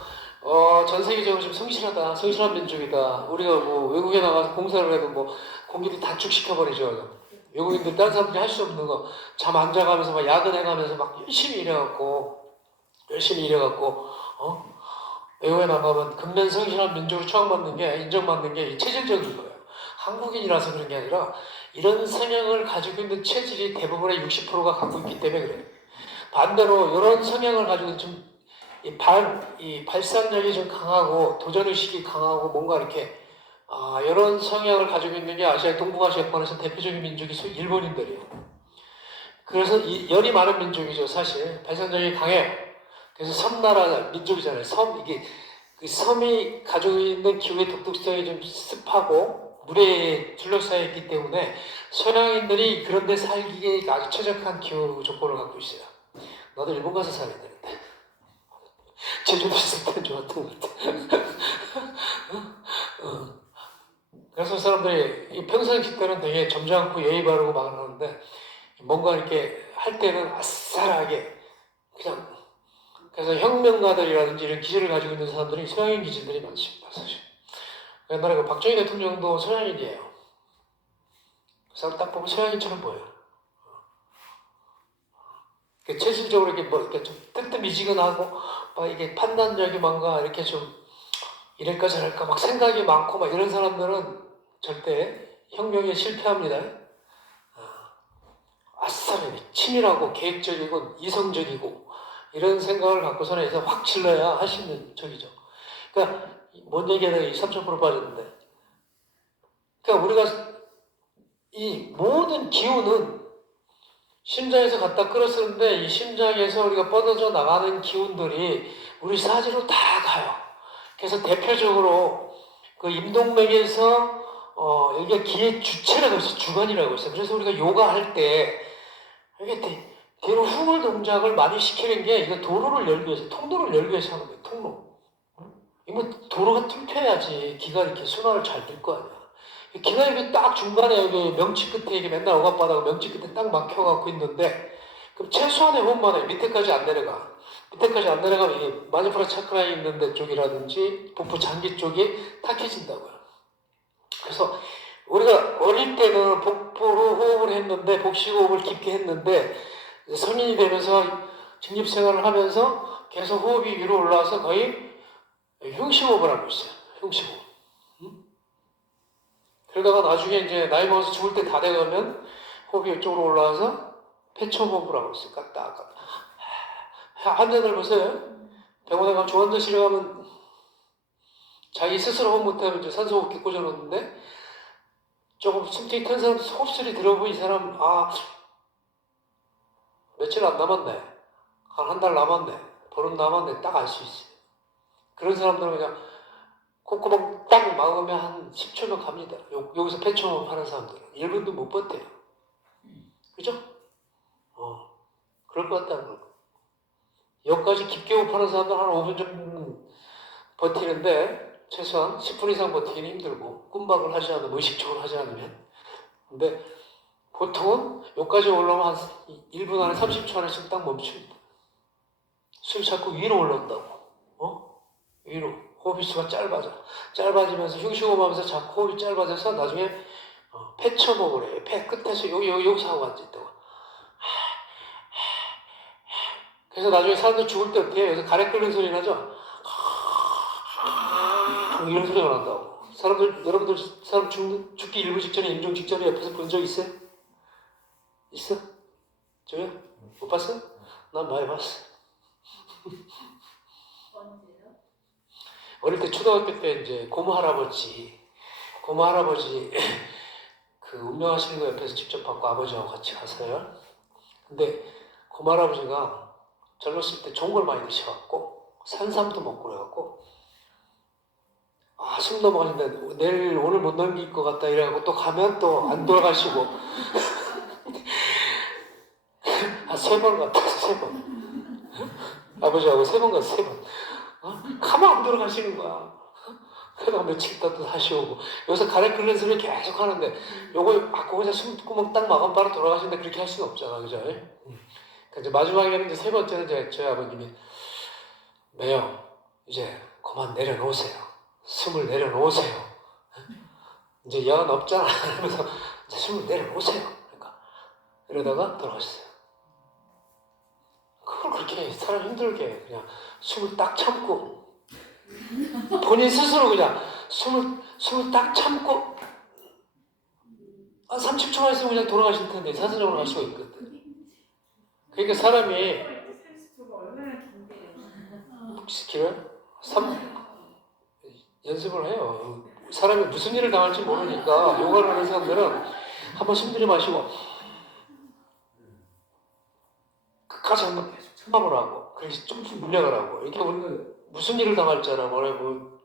전 세계적으로 좀 성실한 민족이다. 우리가 뭐 외국에 나가서 공사를 해도 뭐 공기를 단축시켜버리죠. 외국인들 다른 사람들이 할 수 없는 거 잠 안 자가면서 막 야근해가면서 막 열심히 일해갖고 외국에 나가면 근면 성실한 민족으로 인정받는 게 체질적인 거예요. 한국인이라서 그런 게 아니라 이런 성향을 가지고 있는 체질이 대부분의 60%가 갖고 있기 때문에 그래요. 반대로 이런 성향을 가지고 좀 이 발산력이 좀 강하고 도전의식이 강하고 뭔가 이렇게 이런 성향을 가지고 있는 게 동북아시아권에서 대표적인 민족이 일본인들이에요. 그래서 열이 많은 민족이죠. 사실 발산력이 강해요. 그래서 섬나라 민족이잖아요. 그 섬이 가지고 있는 기후의 독특성이 좀 습하고 물에 둘러싸여 있기 때문에 서양인들이 그런 데 살기에 아주 최적한 기후 조건을 갖고 있어요. 나도 일본 가서 살아야 되는데. 제주도 있을 때 좋았던 것 같아. 그래서 사람들이 평상시 때는 되게 점잖고 예의 바르고 막 하는데 뭔가 이렇게 할 때는 아싸하게 그냥 그래서 혁명가들이라든지 이런 기질을 가지고 있는 사람들이 서양인 기질들이 많습니다. 사실 옛날에 그 박정희 대통령도 서양인이에요. 그 사람 딱 보면 서양인처럼 보여요. 체질적으로 이렇게 좀 뜨뜻미지근하고 막 이게 판단력이 뭔가 이렇게 좀 이럴까 저럴까 막 생각이 많고 막 이런 사람들은 절대 혁명에 실패합니다. 아싸리 치밀하고 계획적이고 이성적이고 이런 생각을 갖고서는 해서 확 질러야 할 수 있는 적이죠. 그러니까 뭔 얘기하다가 3,000% 빠졌는데 그러니까 우리가 이 모든 기운은 심장에서 갖다 끌어쓰는데 이 심장에서 우리가 뻗어져 나가는 기운들이 우리 사지로 다 가요. 그래서 대표적으로 그 임동맥에서 여기가 기의 주체라고 있어요. 주관이라고 있어요. 그래서 우리가 요가 할 때 이게 뒤로 후물 동작을 많이 시키는 게 이거 도로를 열기 위해서 통로를 열기 위해서 하는 거예요. 통로. 이거 도로가 뚫혀야지 기가 이렇게 순환을 잘 될 거 아니야. 기가 이렇게 딱 중간에 여기 명치 끝에 이게 맨날 억압바다가 명치 끝에 딱 막혀갖고 있는데 그럼 최소한의 호흡만 해. 밑에까지 안 내려가. 밑에까지 안 내려가면 이게 마니프라 차크라에 있는 데 쪽이라든지 복부 장기 쪽이 탁해진다고요. 그래서 우리가 어릴 때는 복부로 호흡을 했는데 복식호흡을 깊게 했는데 성인이 되면서 직립생활을 하면서 계속 호흡이 위로 올라와서 거의 흉식호흡을 하고 있어요. 흉식호흡. 그러다가 나중에 이제 나이 먹어서 죽을 때 다 돼가면 호흡이 이쪽으로 올라와서 폐초호흡을 하고 있어요. 깠다. 환자들 보세요. 병원에 가면 중환자실에 가면 자기 스스로 호흡 못하면 이제 산소호흡기 꽂아놓는데 조금 숨통이 큰 사람 호흡소리 들어보면 이 사람 며칠 안 남았네. 한 달 남았네. 보름 남았네. 딱 알 수 있어요. 그런 사람들은 그냥 콧구멍 딱 막으면 한 10초면 갑니다. 여기서 폐초호흡 하는 사람들은 1분도 못 버텨요. 그죠? 그럴 것 같다는 거. 여기까지 깊게 호흡하는 사람들은 한 5분 정도는 버티는데 최소한 10분 이상 버티기는 힘들고 꿈박을 하지 않으면 의식적으로 하지 않으면 근데 보통은 여기까지 올라오면 한 1분 안에 30초 안에 딱 멈춥니다. 숨이 자꾸 위로 올라온다고. 위로 호흡 수가 짧아지면서 흉식호흡하면서 자꾸 호흡이 짧아져서 나중에 폐처먹을 해요. 폐 끝에서 여기서 하고 앉아있다고. 그래서 나중에 사람들 죽을 때 어떻게 해요? 여기서 가래 끓는 소리 나죠? 이런 소리가 난다고. 여러분들 사람 죽기 일부 직전에 임종 직전에 옆에서 본 적 있어요? 있어? 저요? 못 봤어? 난 많이 봤어. 언제요? 어릴 때 초등학교 때 이제 고모 할아버지 그 운명하시는 거 옆에서 직접 받고 아버지하고 같이 갔어요. 근데 고모 할아버지가 젊었을 때 좋은 걸 많이 드셔갖고 산삼도 먹고 그래갖고 숨 넘어가신다. 오늘 못 넘길 것 같다 이래갖고 또 가면 또 안 돌아가시고 한 3번 갔다 3번 아버지하고 3번 갔어 3번 가면 안 돌아가시는 거야. 그러다가 며칠 있다 또 다시 오고 여기서 가래 끓는 소리 계속 하는데 요거 아까 그냥 숨구멍 딱 막으면 바로 돌아가시는데 그렇게 할 수는 없잖아. 그죠? 그러니까 이제 마지막에는 이제 3번째는 이제 저희 아버님이 매형 이제 그만 내려놓으세요. 숨을 내려놓으세요. 이제 연 없잖아. 하면서 이제 숨을 내려놓으세요. 그러니까 이러다가 돌아가셨어요. 그걸 그렇게 사람 힘들게 그냥 숨을 딱 참고 본인 스스로 그냥 숨을 딱 참고 한 30초만 있으면 그냥 돌아가실 텐데 사선적으로 갈 수가 있거든. 그러니까 사람이 30초가 얼마나 긴데요? 혹시 길어요? 연습을 해요. 사람이 무슨 일을 당할지 모르니까 요가를 하는 사람들은 한번 숨 들이마시고 끝까지 한번 계속 참아보라고. 그래서 좀씩 물량을 하고. 이렇게 우리는 무슨 일을 당할 줄 알아.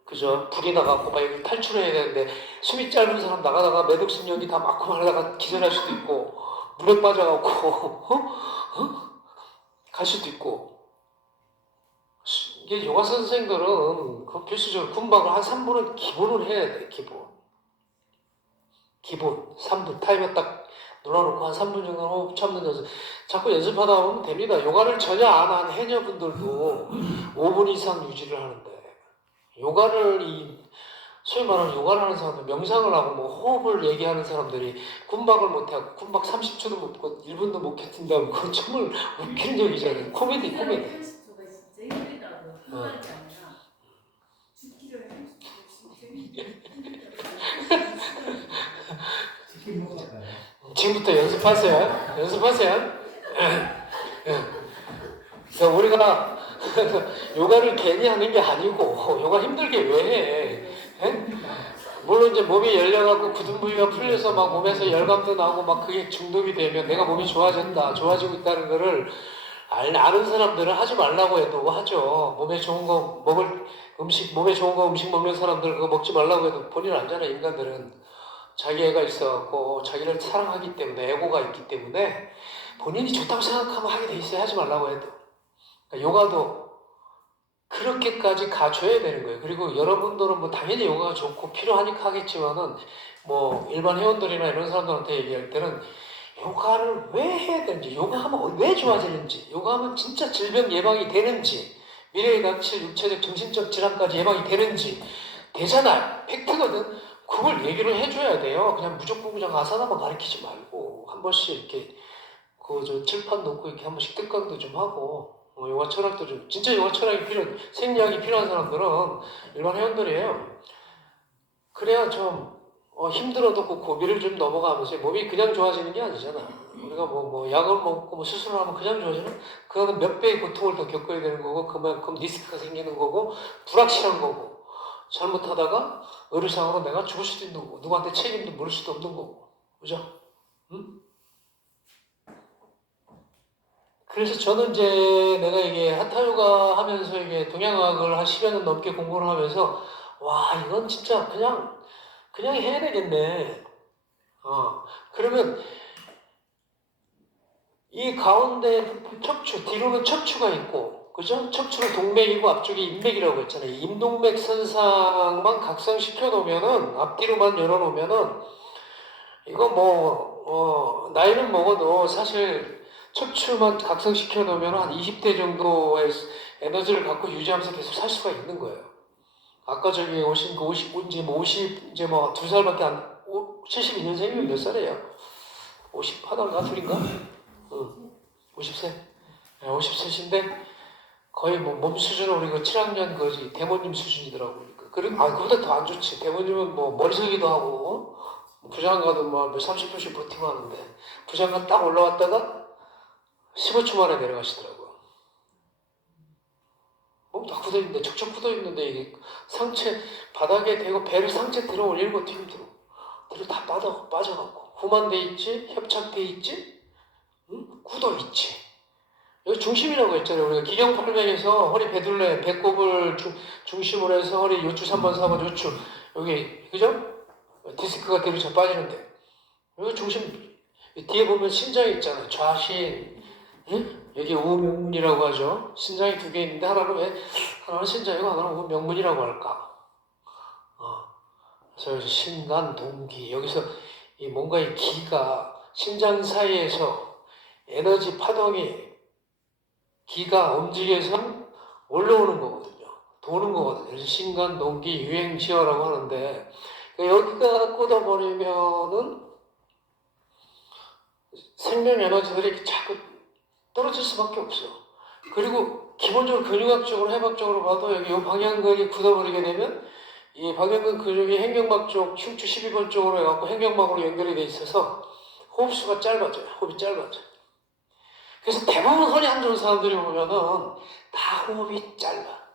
그죠? 불이 나가고 막 이렇게 탈출해야 되는데 숨이 짧은 사람 나가다가 매독신경이 다 막고 하다가 기절할 수도 있고 물에 빠져갖고 갈 수도 있고. 이게 요가 선생들은 그 필수적으로 군박을 한 3분은 기본을 해야 돼. 기본 3분 타이머 딱 눌러놓고 한 3분 정도 호흡 참는 연습 자꾸 연습하다 보면 됩니다. 요가를 전혀 안 한 해녀분들도 5분 이상 유지를 하는데 요가를 소위 말하는 요가를 하는 사람들 명상을 하고 뭐 호흡을 얘기하는 사람들이 군박을 못하고 군박 30초도 못 걷고 1분도 못 견딘다면 그건 정말 웃기는 얘기잖아요. 코미디 30초가 진짜 힘들다고 한마디 아니라 죽기 전에 30초 진짜 지금부터 연습하세요. 그러니까 우리가 요가를 괜히 하는 게 아니고 요가 힘들게 왜 해? 물론 이제 몸이 열려갖고 굳은 부위가 풀려서 막 몸에서 열감도 나고 막 그게 중독이 되면 내가 몸이 좋아지고 있다는 거를 아는 사람들은 하지 말라고 해도 하죠. 몸에 좋은 거 음식 먹는 사람들 그거 먹지 말라고 해도 본인 알잖아. 인간들은 자기 애가 있어갖고 자기를 사랑하기 때문에 애고가 있기 때문에 본인이 좋다고 생각하면 하게 돼 있어요. 하지 말라고 해도. 그러니까 요가도 그렇게까지 가줘야 되는 거예요. 그리고 여러분들은 뭐 당연히 요가가 좋고 필요하니까 하겠지만은 뭐 일반 회원들이나 이런 사람들한테 얘기할 때는 요가를 왜 해야 되는지, 요가하면 왜 좋아지는지, 요가하면 진짜 질병 예방이 되는지, 미래에 닥칠 육체적, 정신적 질환까지 예방이 되잖아요. 팩트거든. 그걸 얘기를 해줘야 돼요. 그냥 무조건 그냥 아사나만 가르치지 말고 한 번씩 이렇게 칠판 놓고 이렇게 한 번씩 뜻강도 좀 하고 요가 철학도 좀 진짜 요가 철학이 생리학이 필요한 사람들은 일반 회원들이에요. 그래야 좀 힘들어도 그 고비를 좀 넘어가면서 몸이 그냥 좋아지는 게 아니잖아. 우리가 뭐 약을 먹고 뭐 수술을 하면 그냥 좋아지는? 그거는 몇 배의 고통을 더 겪어야 되는 거고 그만큼 리스크가 생기는 거고 불확실한 거고 잘못하다가 의료상으로 내가 죽을 수도 있는 거고 누구한테 책임도 물을 수도 없는 거고 그죠? 응? 그래서 저는 이제 내가 이게 하타요가 하면서 이게 동양학을 한 10여 년 넘게 공부를 하면서 와 이건 진짜 그냥 해야 되겠네. 그러면 이 가운데 척추 뒤로는 척추가 있고 그죠? 척추는 동맥이고 앞쪽이 인맥이라고 했잖아요. 임동맥 선상만 각성시켜 놓으면은 앞뒤로만 열어 놓으면은 이거 나이는 먹어도 사실 척추만 각성시켜 놓으면 한 20대 정도의 에너지를 갖고 유지하면서 계속 살 수가 있는 거예요. 아까 저기 오신 그 50, 뭐 2살밖에 72년생이면 몇 살이에요? 50 하단가 둘인가? 응, 50세. 50세신데 거의 뭐 몸 수준은 우리 그 7학년 거지 대모님 수준이더라고요. 그리고 그보다 더 안 좋지. 대모님은 뭐 머리 서기도 하고 부장가도 뭐 30분씩 버티고 하는데 부장가 딱 올라왔다가 15초 만에 내려가시더라고요. 몸 다 굳어있는데 척척 굳어있는데 이게 상체 바닥에 대고 배를 상체 들어 올리는 것도 힘들어. 뒤로 다 빠져갖고 후만돼 있지 협착돼 있지 응? 굳어있지. 여기 중심이라고 했잖아요. 우리가 기경팔맥에서 허리 배둘레 배꼽을 중심으로 해서 허리 요추 3번 4번 요추 여기 그죠? 디스크가 뒤로 쳐 빠지는데 여기 중심 뒤에 보면 신장이 있잖아요. 좌신 응? 여기 우명문이라고 하죠. 신장이 2개 있는데 하나는 신장이고 하나는 우명문이라고 할까? 그래서 신간 동기 여기서 뭔가 이 기가 신장 사이에서 에너지 파동이 기가 움직여서 올라오는 거거든요. 도는 거거든요. 그래서 신간 동기 유행시어라고 하는데 여기가 꽂아버리면은 생명 에너지들이 자꾸 떨어질 수밖에 없어. 그리고 기본적으로 근육학적으로 해박적으로 봐도 여기 이 방향근이 굳어버리게 되면 이 방향근 근육이 행경막 쪽 흉추 12번 쪽으로 해갖고 행경막으로 연결이 돼 있어서 호흡수가 짧아져요. 호흡이 짧아져. 그래서 대부분 허리 안 좋은 사람들이 보면은 다 호흡이 짧아.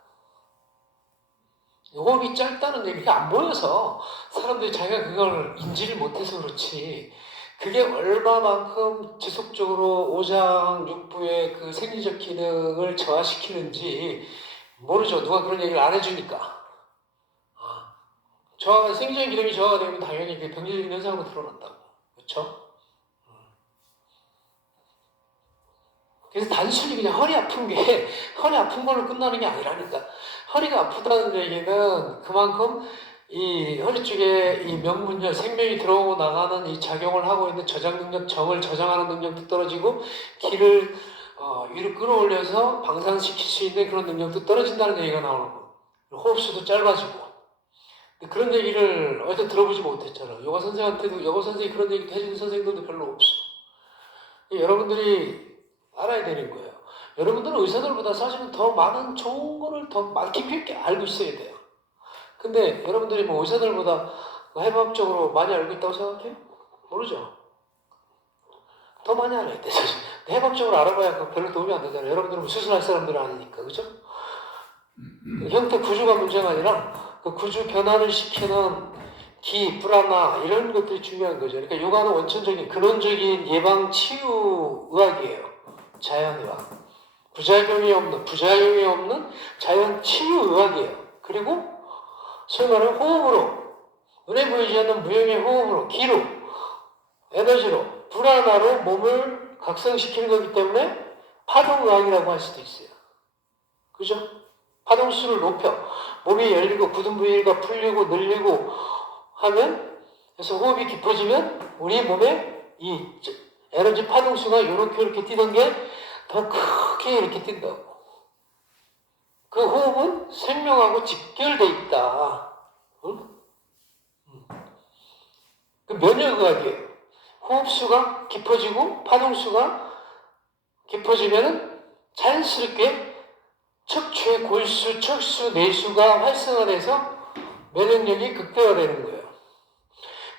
호흡이 짧다는 얘기가 안 보여서 사람들이 자기가 그걸 인지를 못해서 그렇지 그게 얼마만큼 지속적으로 오장육부의 그 생리적 기능을 저하시키는지 모르죠. 누가 그런 얘기를 안 해주니까. 생리적 기능이 저하가 되면 당연히 그 병리적인 현상으로 드러난다고. 그렇죠? 그래서 단순히 그냥 허리 아픈 게 허리 아픈 걸로 끝나는 게 아니라니까. 허리가 아프다는 얘기는 그만큼 이 허리 쪽에 이 명문열 생명이 들어오고 나가는 이 작용을 하고 있는 저장 능력, 정을 저장하는 능력도 떨어지고 기를 위로 끌어올려서 방산시킬 수 있는 그런 능력도 떨어진다는 얘기가 나오는 거. 호흡수도 짧아지고. 그런 얘기를 어디서 들어보지 못했잖아. 요가 선생한테도 요가 선생이 그런 얘기 해주는 선생들도 별로 없어. 여러분들이 알아야 되는 거예요. 여러분들은 의사들보다 사실은 더 많은 좋은 거를 더 깊이 있게 알고 있어야 돼요. 근데 여러분들이 뭐 의사들보다 해부학적으로 많이 알고 있다고 생각해요? 모르죠. 더 많이 알아야 돼. 사실 해부학적으로 알아봐야 별로 도움이 안 되잖아요. 여러분들은 수술할 사람들은 아니니까, 그죠? 형태 구조가 문제가 아니라 그 구조 변화를 시키는 기, 불안화 이런 것들이 중요한 거죠. 그러니까 요가는 원천적인 근원적인 예방 치유 의학이에요. 자연의학. 부작용이 없는 자연 치유 의학이에요. 그리고 소위 말하는 호흡으로 눈에 보이지 않는 무형의 호흡으로 기로 에너지로 불안화로 몸을 각성시키는 거기 때문에 파동의학이라고 할 수도 있어요. 그죠? 파동수를 높여 몸이 열리고 굳은 부위가 풀리고 늘리고 하면 그래서 호흡이 깊어지면 우리 몸에 이 에너지 파동수가 이렇게 뛰던 게 더 크게 이렇게 뛴다고. 그 호흡은 생명하고 직결돼 있다. 응? 그 면역의학이에요. 호흡수가 깊어지고 파동수가 깊어지면 자연스럽게 척추의 골수, 척수, 내수가 활성화돼서 면역력이 극대화되는 거예요.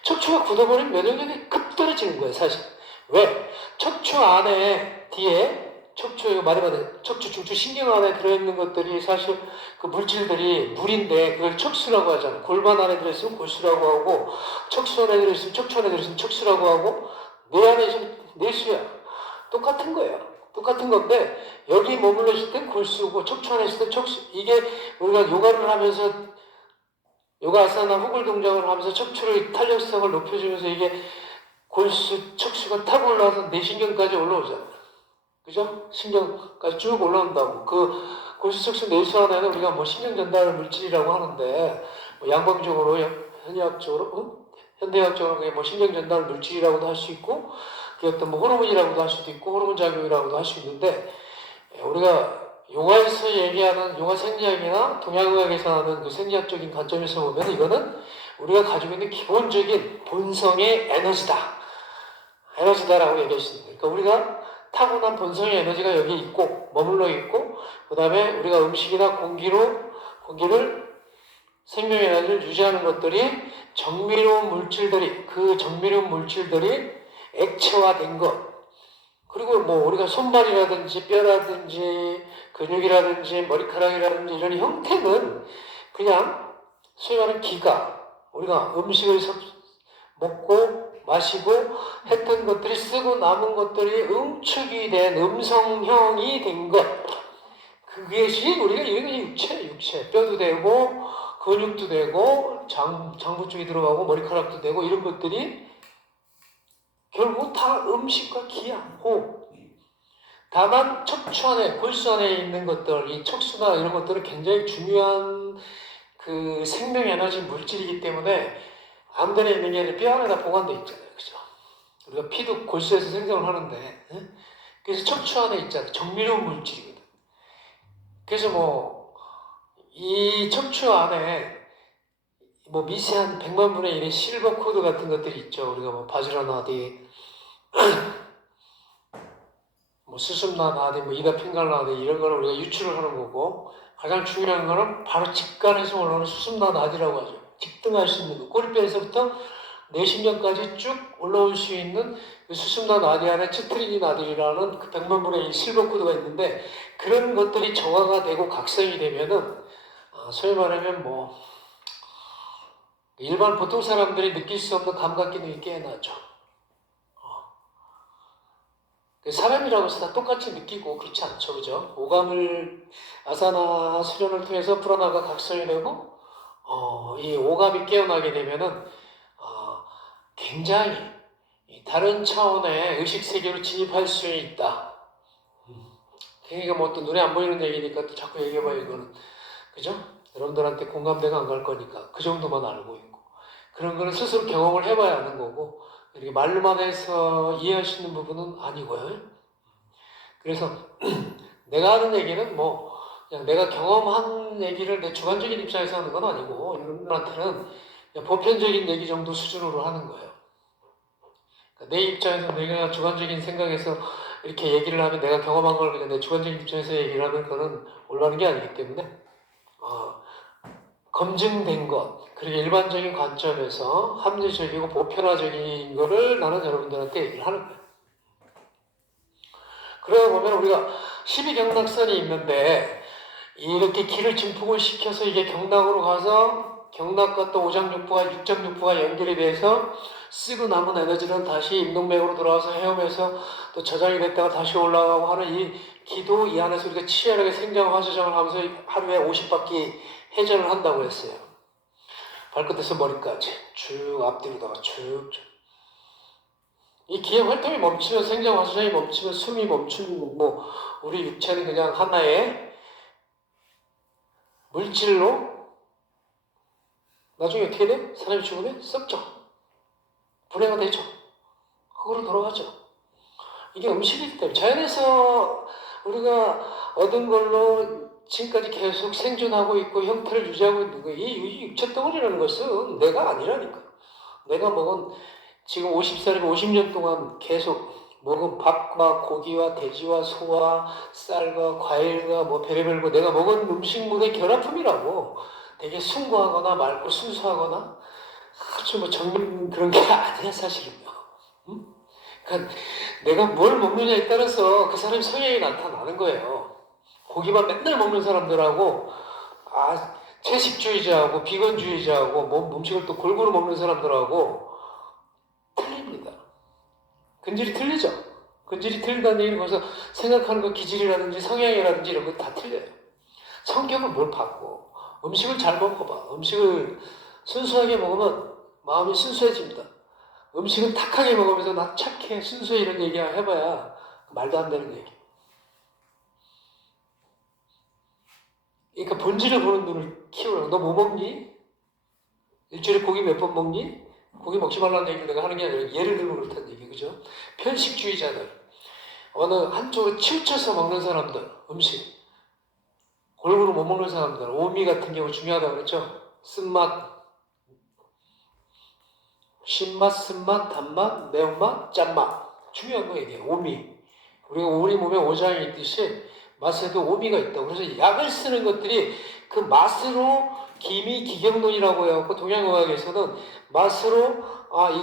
척추가 굳어버리면 면역력이 급 떨어지는 거예요, 사실. 왜? 척추 안에 뒤에 척추 말하면 척추 중추 신경 안에 들어있는 것들이 사실 그 물질들이 물인데 그걸 척수라고 하잖아. 골반 안에 들어있으면 골수라고 하고 척수 안에 들어있으면 척추 안에 들어있으면 척수라고 하고 뇌 안에 있으면 뇌수야. 똑같은 거예요. 똑같은 건데 여기 머물러 있을 땐 골수고 척추 안에 있을 땐 척수. 이게 우리가 요가를 하면서 요가 아사나 후굴 동작을 하면서 척추의 탄력성을 높여주면서 이게 골수, 척수가 타고 올라와서 뇌신경까지 올라오잖아. 그죠? 신경까지 쭉 올라온다고. 그 골수, 척수, 뇌수 안에는 우리가 뭐 신경 전달 물질이라고 하는데 뭐 양방적으로, 현의학적으로, 현대학적으로 그게 뭐 신경 전달 물질이라고도 할 수 있고 그게 어떤 뭐 호르몬이라고도 할 수도 있고 호르몬 작용이라고도 할 수 있는데 우리가 요가에서 얘기하는 요가 생리학이나 동양의학에서 하는 그 생리학적인 관점에서 보면 이거는 우리가 가지고 있는 기본적인 본성의 에너지다라고 얘기할 수 있는 거예요. 그러니까 우리가 타고난 본성의 에너지가 여기 있고 머물러 있고 그 다음에 우리가 음식이나 공기를 생명의 에너지를 유지하는 것들이 정밀로운 물질들이 액체화된 것 그리고 뭐 우리가 손발이라든지 뼈라든지 근육이라든지 머리카락이라든지 이런 형태는 그냥 소위 말하는 기가 우리가 음식을 먹고 마시고 했던 것들이 쓰고 남은 것들이 응축이 된 음성형이 된 것 그것이 우리가 이런 육체 뼈도 되고 근육도 되고 장부 쪽에 들어가고 머리카락도 되고 이런 것들이 결국 다 음식과 기하고 다만 척추 안에 골수 안에 있는 것들 이 척수나 이런 것들은 굉장히 중요한 그 생명 에너지 물질이기 때문에 암전에 있는 게 아니라 뼈 안에다 보관되어 있잖아요. 그죠? 우리가 피도 골수에서 생성을 하는데 그래서 척추 안에 있잖아요. 정밀로운 물질이거든. 그래서 뭐 이 척추 안에 뭐 미세한 100만 분의 1의 실버 코드 같은 것들이 있죠. 우리가 뭐 바지라 나디, 뭐 수습나 나디, 뭐 이다 핑갈 나디 이런 거를 우리가 유출을 하는 거고 가장 중요한 거는 바로 직관에서 올라오는 수습나 나디라고 하죠. 직등할 수 있는 거. 꼬리뼈에서부터 뇌신경까지 쭉 올라올 수 있는 그 수습나 나디 안에 치트리니 나디라는 그 100만 분의 1 실버 코드가 있는데 그런 것들이 정화가 되고 각성이 되면은 소위 말하면 뭐 일반 보통 사람들이 느낄 수 없는 감각 기능이 깨어나죠. 사람이라고 해서 다 똑같이 느끼고 그렇지 않죠. 그죠? 오감을 아사나 수련을 통해서 불안화가 각성이 되고 이 오감이 깨어나게 되면은 굉장히 다른 차원의 의식 세계로 진입할 수 있다. 그러니까 뭐 또 눈에 안 보이는 얘기니까 또 자꾸 얘기해봐요 이거는. 그죠? 여러분들한테 공감대가 안 갈 거니까 그 정도만 알고 있고 그런 거는 스스로 경험을 해봐야 하는 거고 이렇게 말로만 해서 이해할 수 있는 부분은 아니고요. 그래서 내가 하는 얘기는 뭐 그냥 내가 경험한 얘기를 내 주관적인 입장에서 하는 건 아니고 여러분들한테는 그냥 보편적인 얘기 정도 수준으로 하는 거예요. 그러니까 내 입장에서 내가 주관적인 생각에서 이렇게 얘기를 하면 내가 경험한 걸 그냥 내 주관적인 입장에서 얘기를 하면 그거는 올라가는 게 아니기 때문에 검증된 것, 그리고 일반적인 관점에서 합리적이고 보편화적인 거를 나는 여러분들한테 얘기를 하는 거예요. 그러다 보면 우리가 12경락선이 있는데 이렇게 기를 증폭을 시켜서 이게 경락으로 가서 경락과 또 오장육부와 육장육부가 연결이 돼서 쓰고 남은 에너지는 다시 임동맥으로 들어와서 헤엄해서 또 저장이 됐다가 다시 올라가고 하는 이 기도 이 안에서 우리가 치열하게 생장화저장을 하면서 하루에 50바퀴 회전을 한다고 했어요. 발끝에서 머리까지 쭉 앞뒤로다가 쭉. 이 기의 활동이 멈추면 생장화저장이 멈추면 숨이 멈추고 뭐 우리 육체는 그냥 하나의 물질로 나중에 어떻게 돼? 사람이 죽으면 썩죠. 분해가 되죠. 그거로 돌아가죠. 이게 음식이기 때문에 자연에서 우리가 얻은 걸로 지금까지 계속 생존하고 있고 형태를 유지하고 있는 거예요. 이 육체 덩어리라는 것은 내가 아니라니까. 내가 먹은 지금 50살이고 50년 동안 계속 먹은 밥과 고기와 돼지와 소와 쌀과 과일과 뭐 별의별 거 내가 먹은 음식물의 결합품이라고. 되게 숭고하거나 맑고 순수하거나 아주 뭐 정밀 그런 게 아니야 사실은요. 응? 그러니까 내가 뭘 먹느냐에 따라서 그 사람의 성향이 나타나는 거예요. 고기만 맨날 먹는 사람들하고 채식주의자하고 비건주의자하고 음식을 또 골고루 먹는 사람들하고 틀립니다. 근질이 틀리죠. 근질이 틀린다는 얘기는 벌써 생각하는 거 기질이라든지 성향이라든지 이런 거 다 틀려요. 성격을 뭘 바꿔. 음식을 잘 먹어봐. 음식을 순수하게 먹으면 마음이 순수해집니다. 음식은 탁하게 먹으면서 나 착해, 순수해 이런 얘기 해봐야 말도 안 되는 얘기. 그러니까 본질을 보는 눈을 키우라고. 너 뭐 먹니? 일주일에 고기 몇 번 먹니? 고기 먹지 말라는 얘기를 내가 하는 게 아니라 예를 들고 그렇다는 얘기, 그죠? 편식주의자들, 어느 한쪽을 치우쳐서 먹는 사람들, 음식 골고루 못 먹는 사람들, 오미 같은 경우 중요하다고 그랬죠? 쓴맛, 신맛, 쓴맛, 단맛, 매운맛, 짠맛. 중요한 거 이게 오미. 우리가 우리 몸에 오장이 있듯이 맛에도 오미가 있다고. 그래서 약을 쓰는 것들이 그 맛으로 기미기경론이라고 해갖고 동양의학에서는 맛으로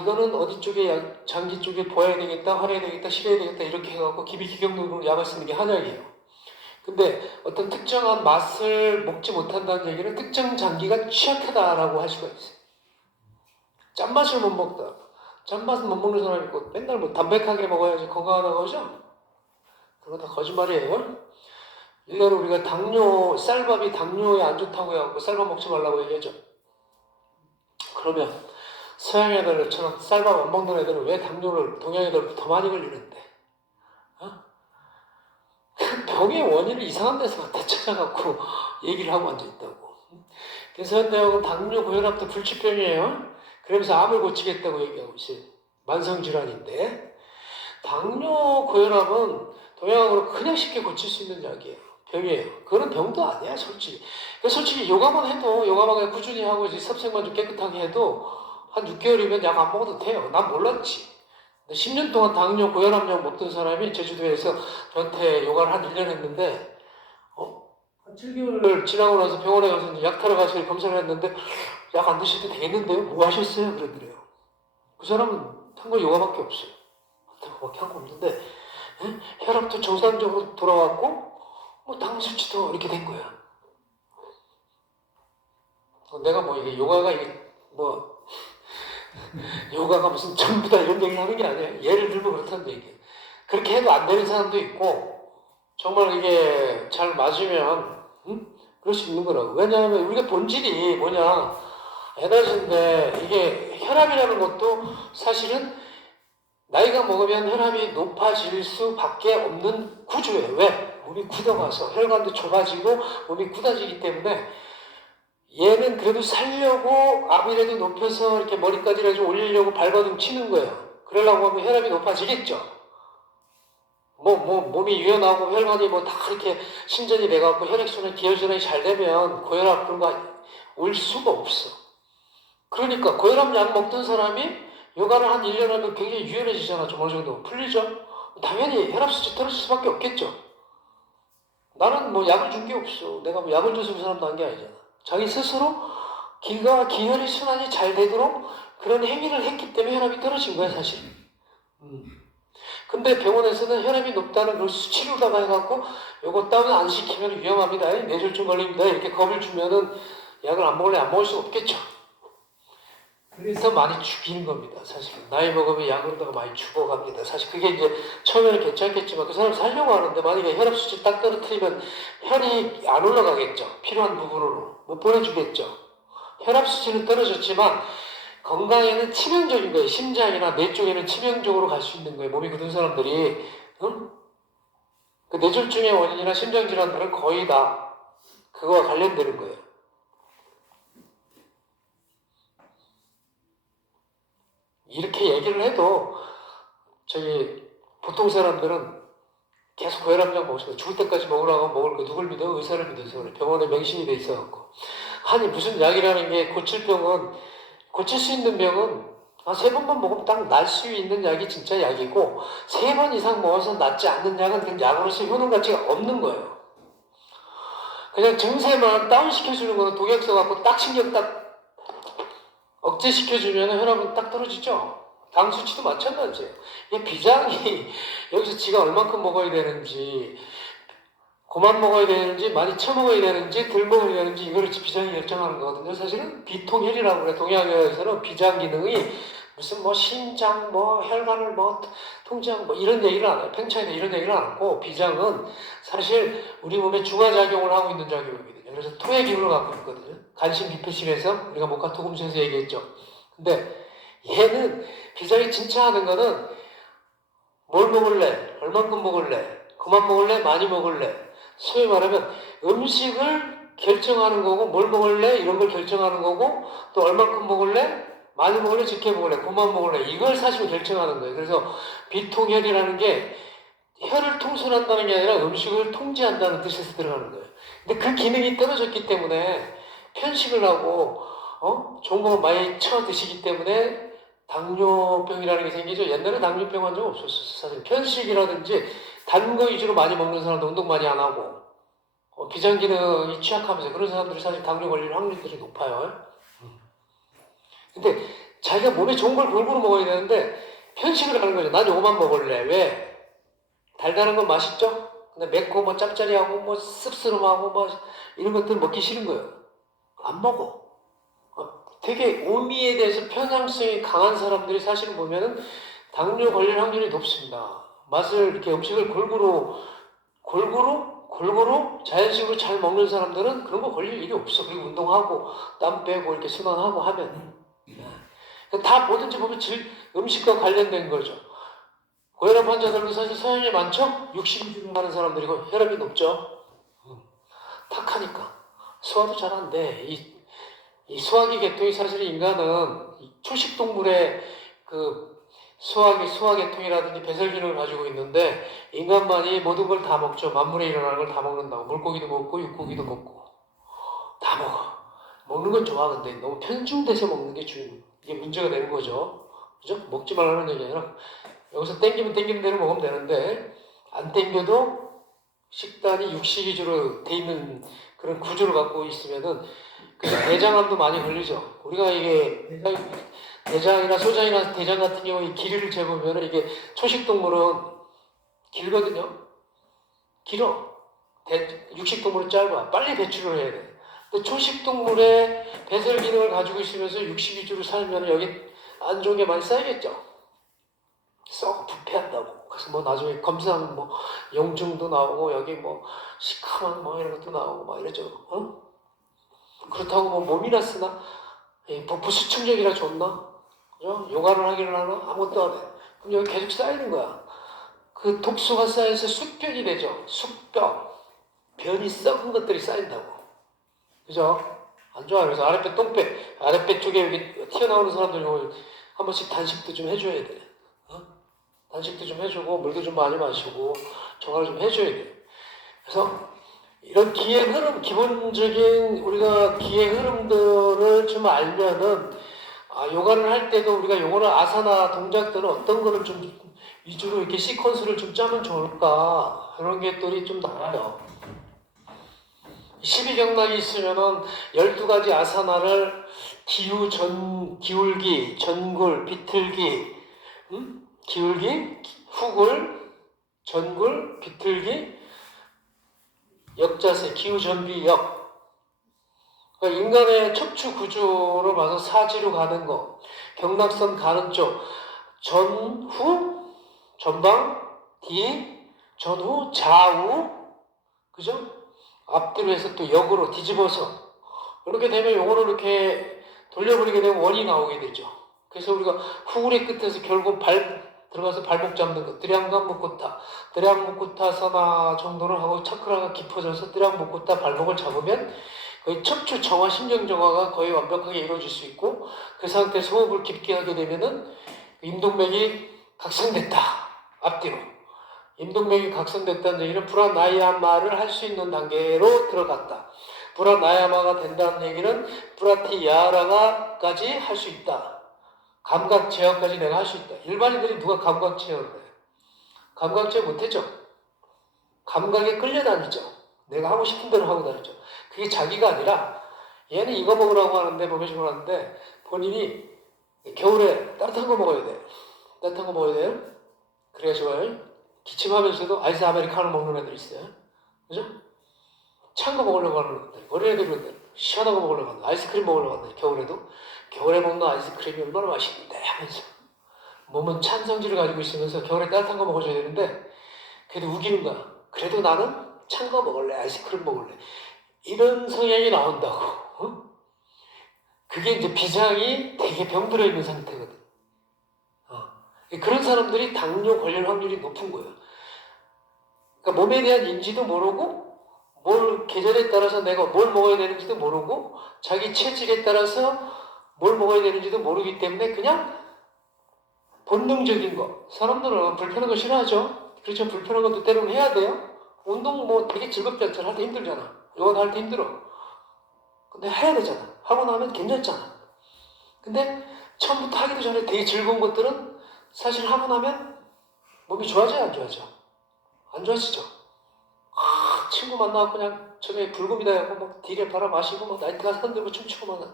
이거는 어디 쪽에 장기 쪽에 보아야 되겠다, 할아야 되겠다, 실어야 되겠다 이렇게 해갖고 기미기경론으로 약을 쓰는 게 한약이에요. 근데 어떤 특정한 맛을 먹지 못한다는 얘기는 특정 장기가 취약하다라고 할 수가 있어요. 짠맛을 못 먹다. 짠맛은 못 먹는 사람이 있고 맨날 뭐 담백하게 먹어야지 건강하다고 하죠? 그거 다 거짓말이에요. 일례로 우리가 쌀밥이 당뇨에 안 좋다고 해갖고 쌀밥 먹지 말라고 얘기하죠. 그러면 서양 애들처럼 쌀밥 안 먹는 애들은 왜 당뇨를 동양 애들보다 더 많이 걸리는데? 그 병의 원인을 이상한 데서 갖다 찾아갖고 얘기를 하고 앉아있다고. 그래서 현대학은 당뇨, 고혈압도 불치병이에요. 그러면서 암을 고치겠다고 얘기하고 있어요. 만성질환인데 당뇨, 고혈압은 동양으로 그냥 쉽게 고칠 수 있는 약이에요. 병이에요. 그거는 병도 아니야, 솔직히. 솔직히 요가만 해도, 요가만 그냥 꾸준히 하고 이제 섭생만 좀 깨끗하게 해도 한 6개월이면 약 안 먹어도 돼요. 난 몰랐지. 10년 동안 당뇨, 고혈압약 먹던 사람이 제주도에서 저한테 요가를 한 1년 했는데, 한 7개월 지나고 나서 병원에 가서 이제 약 타러 가서 검사를 했는데, 약 안 드셔도 되겠는데요? 뭐 하셨어요? 그러더래요. 그 사람은 한 거 요가밖에 없어요. 그거밖에 한 거 없는데, 혈압도 정상적으로 돌아왔고, 당 수치도 이렇게 된 거야. 내가 이게 요가가 요가가 무슨 전부다 이런 얘기 하는 게 아니에요. 예를 들면 그렇다는 얘기예요. 그렇게 해도 안 되는 사람도 있고, 정말 이게 잘 맞으면, 그럴 수 있는 거라고. 왜냐하면 우리가 본질이 뭐냐, 에너지인데, 이게 혈압이라는 것도 사실은 나이가 먹으면 혈압이 높아질 수밖에 없는 구조예요. 왜? 몸이 굳어가서 혈관도 좁아지고 몸이 굳어지기 때문에 얘는 그래도 살려고 압이라도 높여서 이렇게 머리까지라도 좀 올리려고 발버둥 치는 거예요. 그러려고 하면 혈압이 높아지겠죠. 몸이 유연하고 혈관이 다 이렇게 신전이 돼갖고 혈액순환, 기혈순환이 잘 되면 고혈압 그런 거 올 수가 없어. 그러니까 고혈압 약 먹던 사람이 요가를 한 1년 하면 굉장히 유연해지잖아. 좀 어느 정도 풀리죠? 당연히 혈압 수치 떨어질 수밖에 없겠죠. 나는 약을 준 게 없어. 내가 약을 줘서 그 사람도 한 게 아니잖아. 자기 스스로 기혈의 순환이 잘 되도록 그런 행위를 했기 때문에 혈압이 떨어진 거야, 사실. 근데 병원에서는 혈압이 높다는 걸 수치로다가 해갖고 요거 따면 안 시키면 위험합니다. 뇌졸중 걸립니다. 이렇게 겁을 주면은 약을 안 먹을래 안 먹을 수 없겠죠. 그래서 많이 죽이는 겁니다, 사실. 나이 먹으면 약으로다가 많이 죽어갑니다. 사실 그게 이제 처음에는 괜찮겠지만 그 사람 살려고 하는데 만약에 혈압 수치 딱 떨어뜨리면 혈이 안 올라가겠죠. 필요한 부분으로. 못 보내주겠죠. 혈압 수치는 떨어졌지만 건강에는 치명적인 거예요. 심장이나 뇌 쪽에는 치명적으로 갈 수 있는 거예요. 몸이 굳은 사람들이. 그 뇌졸중의 원인이나 심장질환들은 거의 다 그거와 관련되는 거예요. 이렇게 얘기를 해도 보통 사람들은 계속 고혈압약 먹으시고 죽을 때까지 먹으라고 먹을 거 누굴 믿어? 의사를 믿어서 그래. 병원에 맹신이 돼 있어갖고. 아니 무슨 약이라는 게 고칠 수 있는 병은 3번만 먹으면 딱 날 수 있는 약이 진짜 약이고 3번 이상 먹어서 낫지 않는 약은 그냥 약으로서 효능 가치가 없는 거예요. 그냥 증세만 다운시켜주는 거는 독약 써갖고 딱 신경 딱 억제시켜주면 혈압은 딱 떨어지죠. 당 수치도 마찬가지예요. 이 비장이 여기서 지가 얼만큼 먹어야 되는지, 그만 먹어야 되는지, 많이 처먹어야 되는지, 덜 먹어야 되는지 이거를 비장이 결정하는 거거든요. 사실은 비통혈이라고 그래. 동양에서는 비장 기능이 무슨 뭐 심장, 뭐 혈관을 뭐 통제하고 뭐 이런 얘기를 안 해요. 팽창이나 이런 얘기를 안 하고 비장은 사실 우리 몸에 중화작용을 하고 있는 작용이거든요. 그래서 토의 기운을 갖고 있거든요. 간신 비표심에서 우리가 목화토금수에서 얘기했죠. 근데 얘는 비장이 진짜 하는 거는 뭘 먹을래? 얼만큼 먹을래? 그만 먹을래? 많이 먹을래? 소위 말하면 음식을 결정하는 거고 뭘 먹을래? 이런 걸 결정하는 거고 또 얼만큼 먹을래? 많이 먹을래? 적게 먹을래? 그만 먹을래? 이걸 사실 결정하는 거예요. 그래서 비통혈이라는 게 혈을 통솔한다는 게 아니라 음식을 통제한다는 뜻에서 들어가는 거예요. 근데 그 기능이 떨어졌기 때문에 편식을 하고 좋은 거 많이 쳐 드시기 때문에 당뇨병이라는 게 생기죠. 옛날에 당뇨병 환자가 없었어요. 사실 편식이라든지 단 거 위주로 많이 먹는 사람도 운동 많이 안 하고 비장 기능이 취약하면서 그런 사람들이 사실 당뇨 걸릴 확률들이 높아요. 근데 자기가 몸에 좋은 걸 골고루 먹어야 되는데 편식을 하는 거죠. 난 요거만 먹을래. 왜? 달달한 건 맛있죠? 근데 맵고 뭐 짭짜리하고 뭐 씁쓸하고 뭐 이런 것들 먹기 싫은 거예요. 안 먹어. 되게 오미에 대해서 편향성이 강한 사람들이 사실 보면은 당뇨 걸릴 확률이 높습니다. 맛을 이렇게 음식을 골고루 자연식으로 잘 먹는 사람들은 그런 거 걸릴 일이 없어. 그리고 운동하고 땀 빼고 이렇게 순환하고 하면 다 뭐든지 보면 음식과 관련된 거죠. 고혈압 환자들도 사실 서양에 많죠? 60이 많은 사람들이고 혈압이 높죠. 탁하니까 소화도 잘 안 돼. 이 소화기 계통이 사실 인간은 초식 동물의 그 소화계통이라든지 배설 기능을 가지고 있는데 인간만이 모든 걸 다 먹죠. 만물에 일어나는 걸 다 먹는다고. 물고기도 먹고 육고기도 먹고 다 먹어. 먹는 건 좋아. 근데 너무 편중돼서 먹는 게 이게 문제가 되는 거죠. 그죠? 먹지 말라는 얘기 아니라 여기서 땡기면 땡기는 대로 먹으면 되는데 안 땡겨도 식단이 육식 위주로 돼 있는 그런 구조를 갖고 있으면은 그래서 대장암도 많이 걸리죠. 우리가 이게 대장이나 소장이나 대장 같은 경우에 길이를 재보면 이게 초식 동물은 길거든요. 길어. 육식 동물은 짧아. 빨리 배출을 해야 돼. 근데 초식 동물의 배설 기능을 가지고 있으면서 육식 위주로 살면 여기 안 좋은 게 많이 쌓이겠죠. 썩 부패한다고. 그래서 뭐 나중에 검사하면 뭐 용증도 나오고 여기 뭐 시커먼 뭐 이런 것도 나오고 막 이러죠. 그렇다고 뭐 몸이나 쓰나? 버프 수축력이라 좋나? 그죠? 요가를 하기를 하나? 아무것도 안 해. 그럼 여기 계속 쌓이는 거야. 그 독소가 쌓여서 숙변이 되죠. 숙변. 변이 썩은 것들이 쌓인다고. 그죠? 안 좋아. 그래서 아랫배 쪽에 여기 튀어나오는 사람들 한 번씩 단식도 좀 해줘야 돼. 단식도 좀 해주고, 물도 좀 많이 마시고, 정화를 좀 해줘야 돼. 그래서 이런 기의 흐름, 기본적인 우리가 기의 흐름들을 좀 알면은, 요가를 할 때도 우리가 요거를 아사나 동작들은 어떤 거를 좀 위주로 이렇게 시퀀스를 좀 짜면 좋을까, 그런 것들이 좀 나와요. 12경락이 있으면은 12가지 아사나를 기울기, 전굴, 비틀기, 기울기, 후굴, 전굴, 비틀기, 역자세, 기후전비역. 그러니까 인간의 척추 구조로 봐서 사지로 가는 거, 경락선 가는 쪽, 전후, 전방, 뒤, 전후, 좌우, 그죠? 앞뒤로 해서 또 역으로 뒤집어서 이렇게 되면 요거를 이렇게 돌려버리게 되면 원이 나오게 되죠. 그래서 우리가 후구리 끝에서 결국 들어가서 발목 잡는 거, 드량무쿠타사나 정도를 하고 차크라가 깊어져서 드량무쿠타 발목을 잡으면 거의 척추 정화, 신경 정화가 거의 완벽하게 이루어질 수 있고 그 상태에서 호흡을 깊게 하게 되면은 임동맥이 각성됐다. 앞뒤로. 임동맥이 각성됐다는 얘기는 브라나야마를 할 수 있는 단계로 들어갔다. 브라나야마가 된다는 얘기는 브라티야라가까지 할 수 있다. 감각 제어까지 내가 할 수 있다. 일반인들이 누가 감각 제어를 해? 감각 제어 못했죠. 감각에 끌려다니죠. 내가 하고 싶은 대로 하고 다니죠. 그게 자기가 아니라 얘는 이거 먹으라고 하는데 먹여주고 하는데 본인이 겨울에 따뜻한 거 먹어야 돼. 따뜻한 거 먹어야 돼요. 그래야 좋아요. 기침하면서도 아이스 아메리카노 먹는 애들 있어요. 그죠? 찬 거 먹으려고 하는 애들. 어린애들 그런데 시원한 거 먹으려고 하는 아이스크림 먹으려고 하는 겨울에도. 겨울에 먹는 아이스크림이 얼마나 맛있는데 하면서. 몸은 찬 성질을 가지고 있으면서 겨울에 따뜻한 거 먹어줘야 되는데 그래도 우기는 거야. 그래도 나는 찬 거 먹을래. 아이스크림 먹을래. 이런 성향이 나온다고. 어? 그게 이제 비장이 되게 병들어 있는 상태거든. 그런 사람들이 당뇨 걸릴 확률이 높은 거예요. 그러니까 몸에 대한 인지도 모르고 뭘 계절에 따라서 내가 뭘 먹어야 되는지도 모르고 자기 체질에 따라서 뭘 먹어야 되는지도 모르기 때문에 그냥 본능적인 거. 사람들은 불편한 거 싫어하죠. 그렇죠. 불편한 것도 때로는 해야 돼요. 운동 뭐 되게 즐겁지 않잖아. 할 때 힘들잖아. 요가 할 때 힘들어. 근데 해야 되잖아. 하고 나면 괜찮잖아. 근데 처음부터 하기도 전에 되게 즐거운 것들은 사실 하고 나면 몸이 좋아져요, 안 좋아져? 안 좋아지죠? 친구 만나고 그냥 저녁에 불금이다 하고 막 딜에 바라 마시고 막 나이트가 흔들고 춤추고 막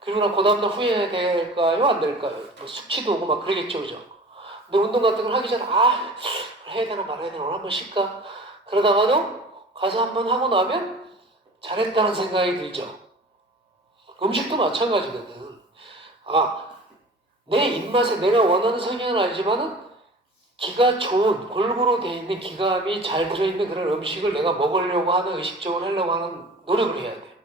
그리고 나 그 다음날 후회해야 될까요? 안 될까요? 뭐 숙취도 오고 막 그러겠죠, 그죠? 근데 운동 같은 걸 하기 전에 해야 되나 말아야 되나 오늘 한번 쉴까? 그러다가도 가서 한번 하고 나면 잘했다는 생각이 들죠. 음식도 마찬가지거든. 내 입맛에 내가 원하는 성향은 아니지만은 기가 좋은 골고루 돼 있는 기감이 잘 들어있는 그런 음식을 내가 먹으려고 하는 의식적으로 하려고 하는 노력을 해야 돼.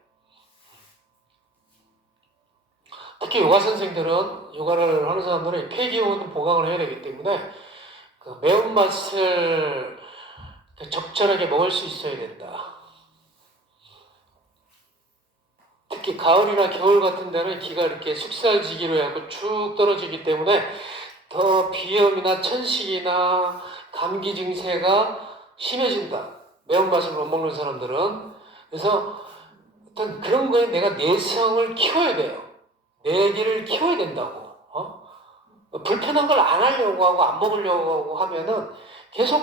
특히 요가 선생들은 요가를 하는 사람들은 폐기운 보강을 해야 되기 때문에 그 매운맛을 적절하게 먹을 수 있어야 된다. 특히 가을이나 겨울 같은 데는 기가 이렇게 숙살지기로 해갖고 쭉 떨어지기 때문에 더 비염이나 천식이나 감기 증세가 심해진다. 매운맛을 못 먹는 사람들은. 그래서 어떤 그런 거에 내가 내성을 키워야 돼요. 내기를 키워야 된다고. 불편한 걸 안 하려고 하고 안 먹으려고 하고 하면은 계속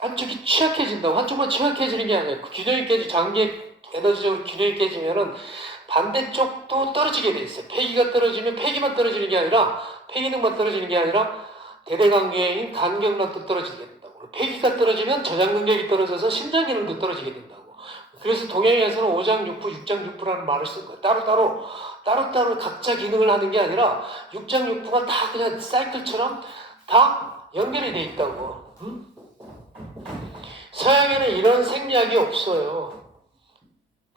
한쪽이 취약해진다고. 한쪽만 취약해지는 게 아니에요. 균형이 깨지, 장기 에너지적으로 균형이 깨지면은 반대쪽도 떨어지게 돼 있어요. 폐기가 떨어지면 폐기만 떨어지는 게 아니라 폐기능만 떨어지는 게 아니라 대대관계인 간경락도 떨어지게 된다고. 폐기가 떨어지면 저장 능력이 떨어져서 심장 기능도 떨어지게 된다고. 그래서 동양에서는 오장육부, 육장육부라는 말을 쓴 거예요. 따로따로 각자 기능을 하는 게 아니라 육장육부가 다 그냥 사이클처럼 다 연결이 돼 있다고. 응? 서양에는 이런 생리학이 없어요.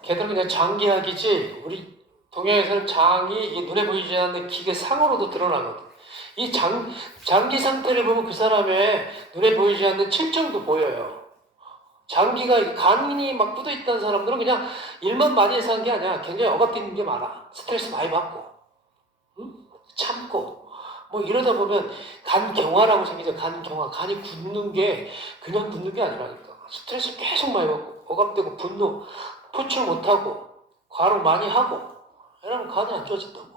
걔들은 그냥 장기학이지, 우리 동양에서는 장이 이 눈에 보이지 않는 기계 상으로도 드러나거든. 이 장기 상태를 보면 그 사람의 눈에 보이지 않는 칠정도 보여요. 장기가 간이 막 굳어 있다는 사람들은 그냥 일만 많이 해서 한 게 아니야. 굉장히 억압돼 있는 게 많아. 스트레스 많이 받고, 응? 참고. 뭐 이러다 보면 간경화라고 생기죠. 간경화. 간이 굳는 게 그냥 굳는 게 아니라니까. 스트레스 계속 많이 받고, 억압되고, 분노, 포출 못하고, 과로 많이 하고, 이러면 간이 안 좋아진다고.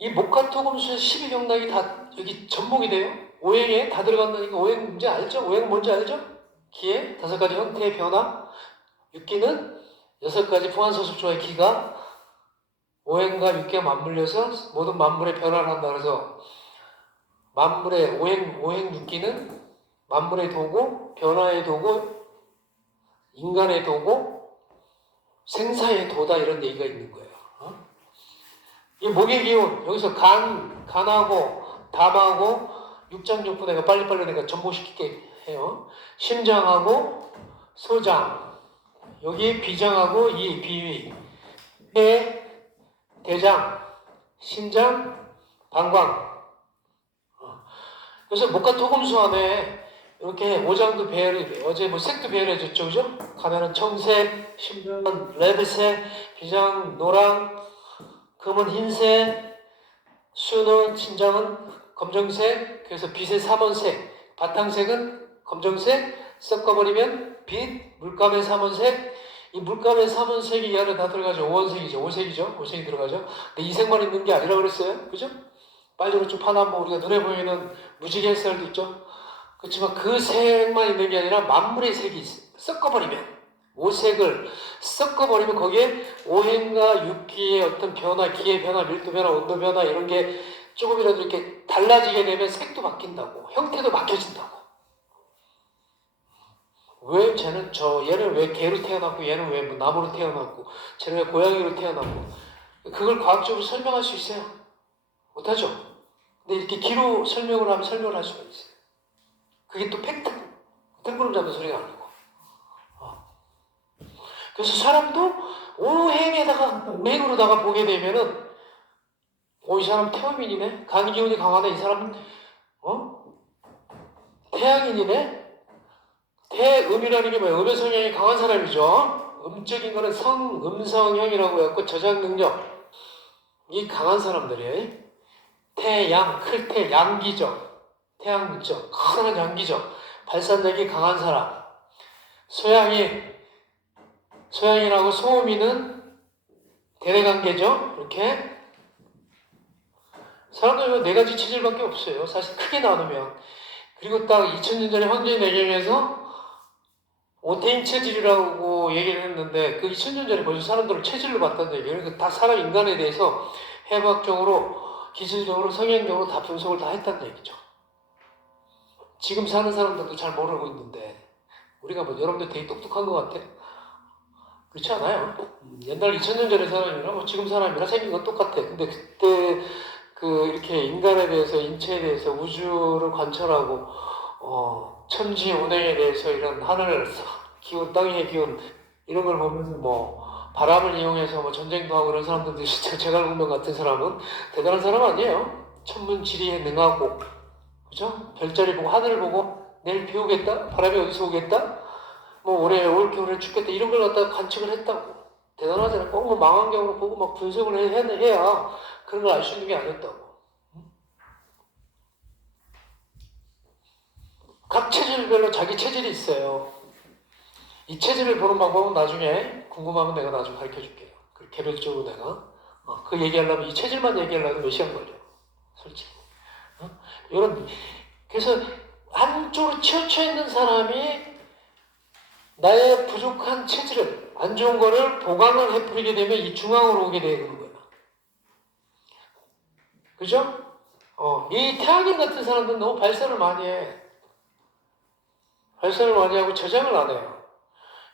이 목화토금수의 12경락이 다 여기 접목이 돼요. 오행에 다 들어간다니까. 오행 문제 알죠? 오행은 뭔지 알죠? 기의 5가지 형태의 변화. 육기는 6가지 풍한소습조의 기가 오행과 육기가 맞물려서 모든 만물의 변화를 한다. 그래서 만물의 오행 육기는 만물의 도구, 변화의 도구, 인간의 도구, 생사의 도다 이런 얘기가 있는 거예요. 이 목의 기운, 여기서 간하고 담하고 육장육부 내가 빨리빨리 내가 전복시키게 해요. 심장하고 소장, 여기 비장하고 이 비위, 폐, 대장, 심장, 방광. 그래서 목과 토금수 안에 이렇게 오장도 배열이, 어제 뭐 색도 배열해줬죠, 그죠? 가면은 청색, 심장은 레드색, 비장 노랑, 금은 흰색, 수는 심장은 검정색, 그래서 빛의 4번색, 바탕색은 검정색, 섞어버리면 빛, 물감의 3원색, 이 물감의 3원색이 이 안에 다 들어가죠. 5원색이죠. 5색이 들어가죠. 근데 이 색만 있는 게 아니라 그랬어요. 그죠? 빨주노초 파란 뭐 우리가 눈에 보이는 무지개 햇살도 있죠. 그렇지만 그 색만 있는 게 아니라 만물의 색이 있어요. 섞어버리면 오색을 섞어버리면 거기에 오행과 육기의 어떤 변화, 기의 변화, 밀도 변화, 온도 변화 이런 게 조금이라도 이렇게 달라지게 되면 색도 바뀐다고, 형태도 바뀌어진다고. 왜 쟤는 얘는 왜 개로 태어났고, 얘는 왜 나무로 태어났고, 쟤는 왜 고양이로 태어났고, 그걸 과학적으로 설명할 수 있어요? 못하죠? 근데 이렇게 기로 설명을 하면 설명을 할 수가 있어요. 그게 또 팩트, 뜬구름 잡는 소리가 아니고. 그래서 사람도 오행으로다가 보게 되면은, 이 사람 태음인이네? 간기운이 강하네? 이 사람은, 태양인이네? 태음이라는 게 뭐예요? 음의 성향이 강한 사람이죠. 음적인 거는 음성형이라고 해갖고 저장 능력이 강한 사람들이에요. 태양, 클태, 양기죠. 태양이죠. 큰 양기죠. 발산력이 강한 사람. 소양이라고 소음이는 대대관계죠. 이렇게. 사람들은 네 가지 체질밖에 없어요. 사실 크게 나누면. 그리고 딱 2000년 전에 황제의 내경에서 오태인 체질이라고 얘기를 했는데 그 2000년 전에 벌써 사람들을 체질로 봤다는 얘기예요. 그러니까 다 사람 인간에 대해서 해부학적으로, 기술적으로, 성향적으로 다 분석을 다 했다는 얘기죠. 지금 사는 사람들도 잘 모르고 있는데 우리가 여러분들 되게 똑똑한 것 같아? 그렇지 않아요. 옛날 2000년 전에 사람이랑 지금 사람이랑 생긴 건 똑같아. 근데 그때 이렇게 인간에 대해서, 인체에 대해서, 우주를 관찰하고 천지 운행에 대해서 이런 하늘 기운, 땅의 기운 이런 걸 보면서 바람을 이용해서 전쟁도 하고 이런 사람들도 진짜 제갈공명 같은 사람은 대단한 사람 아니에요. 천문지리에 능하고, 그죠? 별자리 보고 하늘을 보고 내일 비 오겠다? 바람이 어디서 오겠다? 올해 올 겨울에 춥겠다? 이런 걸 갖다가 관측을 했다고. 대단하잖아요. 꼭 망원경으로 보고 막 분석을 해야 그런 걸 알 수 있는 게 아니었다고. 각 체질별로 자기 체질이 있어요. 이 체질을 보는 방법은 나중에 궁금하면 내가 나중에 가르쳐 줄게요. 개별적으로 내가. 그 얘기하려면, 이 체질만 얘기하려면 몇 시간 걸려. 솔직히. 그래서 한쪽으로 치우쳐 있는 사람이 나의 부족한 체질을, 안 좋은 거를 보강을 해버리게 되면 이 중앙으로 오게 되는 거예요. 그죠? 이 태양인 같은 사람들은 너무 발산을 많이 해. 발산을 많이 하고 저장을 안 해요.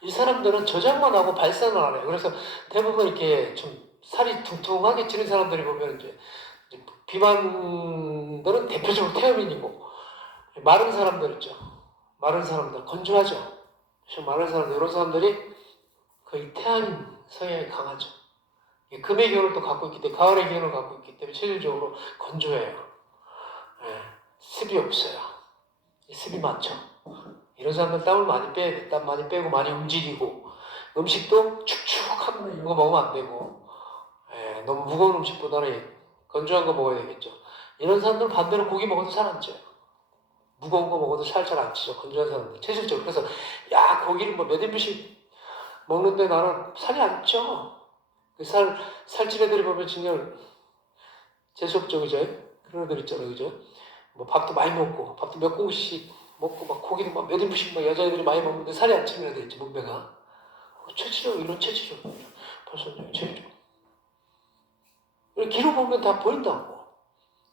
이 사람들은 저장만 하고 발산을 안 해요. 그래서 대부분 이렇게 좀 살이 퉁퉁하게 찌는 사람들이 보면 이제 비만들은 대표적으로 태음인이고, 마른 사람들 있죠. 마른 사람들, 건조하죠. 마른 사람들, 이런 사람들이 거의 태양인 성향이 강하죠. 금의 기운을 또 갖고 있기 때문에, 가을의 기운을 갖고 있기 때문에 체질적으로 건조해요. 습이 없어요. 습이 많죠. 이런 사람들 땀을 많이 빼야 돼. 땀 많이 빼고 많이 움직이고, 음식도 축축한 이런 거 먹으면 안 되고, 너무 무거운 음식보다는 건조한 거 먹어야 되겠죠. 이런 사람들은 반대로 고기 먹어도 살 안 쪄요. 무거운 거 먹어도 살 잘 안 찌죠. 건조한 사람들. 체질적으로. 그래서 고기를 몇 인분씩 먹는데 나는 살이 안 쪄. 살찐 애들이 보면 정말 재수없죠, 그죠? 그런 애들 있잖아요, 그죠? 밥도 많이 먹고, 밥도 몇 공기씩 먹고, 고기도 몇 인분씩 여자애들이 많이 먹는데 살이 안 찌는 애들 있지, 몸매가. 체질적, 이런 체질적. 발산력, 체질적. 기로 보면 다 보인다고.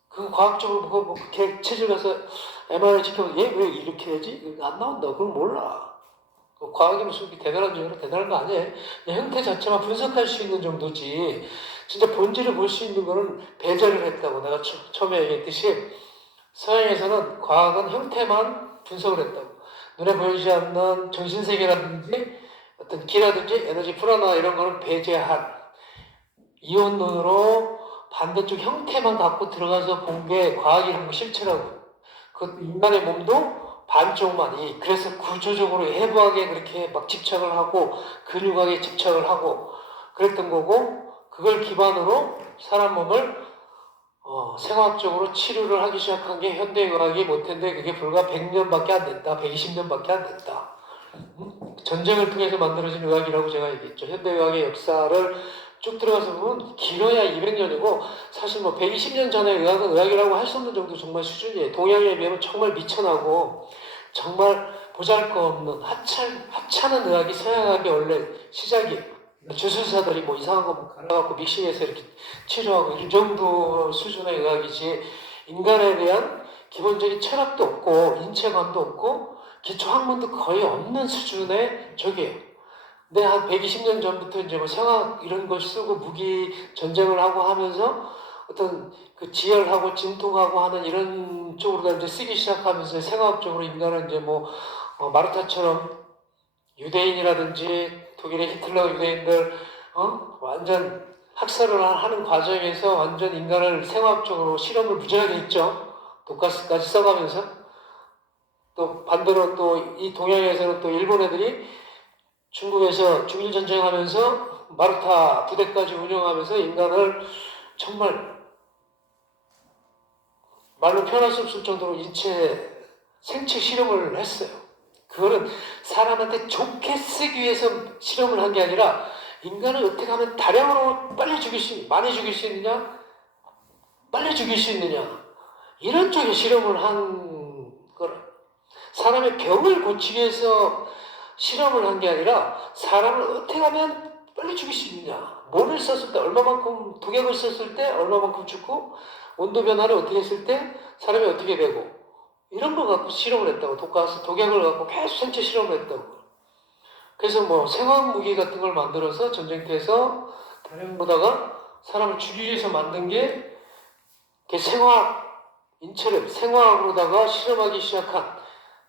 과학적으로 걔 체질 가서 MRI 지켜보면 얘 왜 이렇게 하지? 안 나온다고. 그건 몰라. 과학이 무슨 대단한 줄 알아? 대단한 거 아니에요. 형태 자체만 분석할 수 있는 정도지. 진짜 본질을 볼 수 있는 거는 배제를 했다고. 내가 처음에 얘기했듯이 서양에서는 과학은 형태만 분석을 했다고. 눈에 보이지 않는 정신세계라든지 어떤 기라든지 에너지 불안화 이런 거는 배제한 이온론으로 반대쪽 형태만 갖고 들어가서 본 게 과학이라는 거 실체라고. 그 인간의 몸도 반쪽만, 그래서 구조적으로 해부학에 그렇게 막 집착을 하고 근육학에 집착을 하고 그랬던 거고, 그걸 기반으로 사람 몸을 생화학적으로 치료를 하기 시작한 게 현대의학이 못했는데 그게 불과 100년밖에 안 됐다. 120년밖에 안 됐다. 전쟁을 통해서 만들어진 의학이라고 제가 얘기했죠. 현대의학의 역사를 쭉 들어가서 보면 길어야 200년이고 사실 120년 전에 의학은 의학이라고 할 수 없는 정도 정말 수준이에요. 동양에 비하면 정말 미천하고 정말 보잘것없는 하찮은 의학이 서양학의 원래 시작이에요. 주술사들이 뭐 이상한 거 갈아갖고 믹싱해서 이렇게 치료하고 이 정도 수준의 의학이지 인간에 대한 기본적인 철학도 없고 인체관도 없고 기초 학문도 거의 없는 수준의 저기예요. 근데 한 120년 전부터 이제 뭐 생학 이런 걸 쓰고 무기 전쟁을 하고 하면서 어떤 그 지혈하고 진통하고 하는 이런 쪽으로 이제 쓰기 시작하면서 생화학적으로 인간은 이제 뭐 마르타처럼 유대인이라든지 독일의 히틀러 유대인들 완전 학살을 하는 과정에서 완전 인간을 생화학적으로 실험을 무지하게 했죠. 독가스까지 써가면서 또 반대로 또 이 동양에서는 또 일본 애들이 중국에서 중일 전쟁하면서 마르타 부대까지 운영하면서 인간을 정말 말로 표현할 수 없을 정도로 생체 실험을 했어요. 그거는 사람한테 좋게 쓰기 위해서 실험을 한 게 아니라 인간을 어떻게 하면 다량으로 빨리 죽일 수 있느냐, 많이 죽일 수 있느냐, 빨리 죽일 수 있느냐 이런 쪽에 실험을 한 거라. 사람의 병을 고치기 위해서 실험을 한 게 아니라 사람을 어떻게 하면 빨리 죽일 수 있느냐, 뭐를 썼을 때 얼마만큼 독약을 썼을 때 얼마만큼 죽고 온도 변화를 어떻게 했을 때 사람이 어떻게 되고 이런 거 갖고 실험을 했다고. 독약을 갖고 계속 생체 실험을 했다고. 그래서 뭐 생화학 무기 같은 걸 만들어서 전쟁터에서 다량으로다가 사람을 죽이기 위해서 만든 게 생화학 인체를 생화학으로다가 실험하기 시작한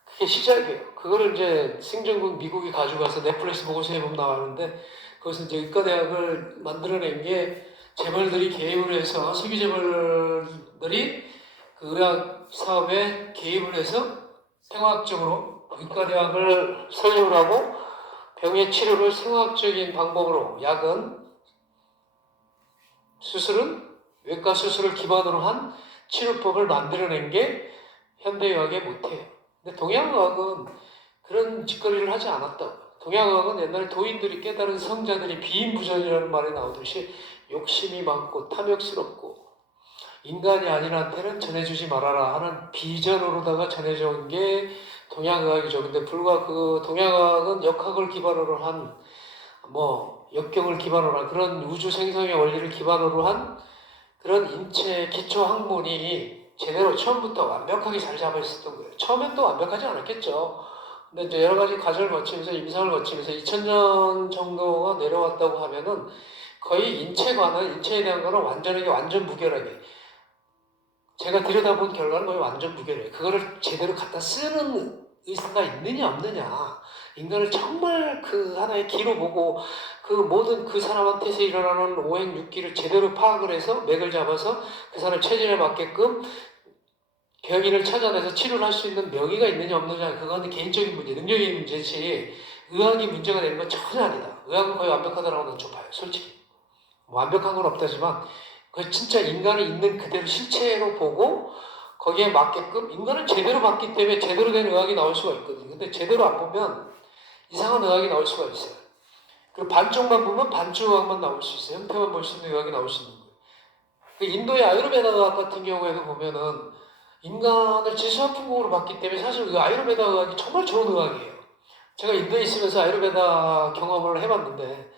그게 시작이에요. 그거를 이제 승전국 미국이 가져가서 넷플릭스 보고서 해보면 나왔는데 그것은 이제 의과대학을 만들어낸 게 재벌들이 개입을 해서 석유 재벌들이 그 의학 사업에 개입을 해서 생화학적으로 의과대학을 설립을 하고 병의 치료를 생화학적인 방법으로 약은 수술은 외과 수술을 기반으로 한 치료법을 만들어낸 게 현대의학의 모태예요. 근데 동양의학은 그런 짓거리를 하지 않았다고. 동양의학은 옛날에 도인들이 깨달은 성자들이 비인부전이라는 말이 나오듯이 욕심이 많고 탐욕스럽고 인간이 아닌한테는 전해주지 말아라 하는 비전으로다가 전해져 온 게 동양의학이죠. 근데 불과 그 동양의학은 역학을 기반으로 한 뭐 역경을 기반으로 한 그런 우주 생성의 원리를 기반으로 한 그런 인체 기초 학문이 제대로 처음부터 완벽하게 잘 잡아 있었던 거예요. 처음엔 또 완벽하지 않았겠죠. 근데 이제 여러 가지 과정을 거치면서 임상을 거치면서 2000년 정도가 내려왔다고 하면은 거의 인체에 대한 거는 완전 무결하게 제가 들여다본 결과는 거의 완전 무결해요. 그거를 제대로 갖다 쓰는 의사가 있느냐 없느냐, 인간을 정말 그 하나의 기로 보고 그 모든 그 사람한테서 일어나는 오행육기를 제대로 파악을 해서 맥을 잡아서 그 사람 체질에 맞게끔 병인을 찾아내서 치료를 할 수 있는 명의가 있느냐 없느냐, 그건 개인적인 문제, 능력의 문제지 의학이 문제가 되는 건 전혀 아니다. 의학은 거의 완벽하다라고 는 좀 봐요. 솔직히 뭐 완벽한 건 없다지만 그 진짜 인간이 있는 그대로 실체로 보고 거기에 맞게끔 인간을 제대로 봤기 때문에 제대로 된 의학이 나올 수가 있거든요. 근데 제대로 안 보면 이상한 의학이 나올 수가 있어요. 그 반쪽만 보면 반쪽 의학만 나올 수 있어요. 형태만 볼 수 있는 의학이 나올 수 있는 거예요. 그 인도의 아유르베다 의학 같은 경우에도 보면은 인간을 지수화풍공으로 봤기 때문에 사실 그 아유르베다 의학이 정말 좋은 의학이에요. 제가 인도에 있으면서 아유르베다 경험을 해봤는데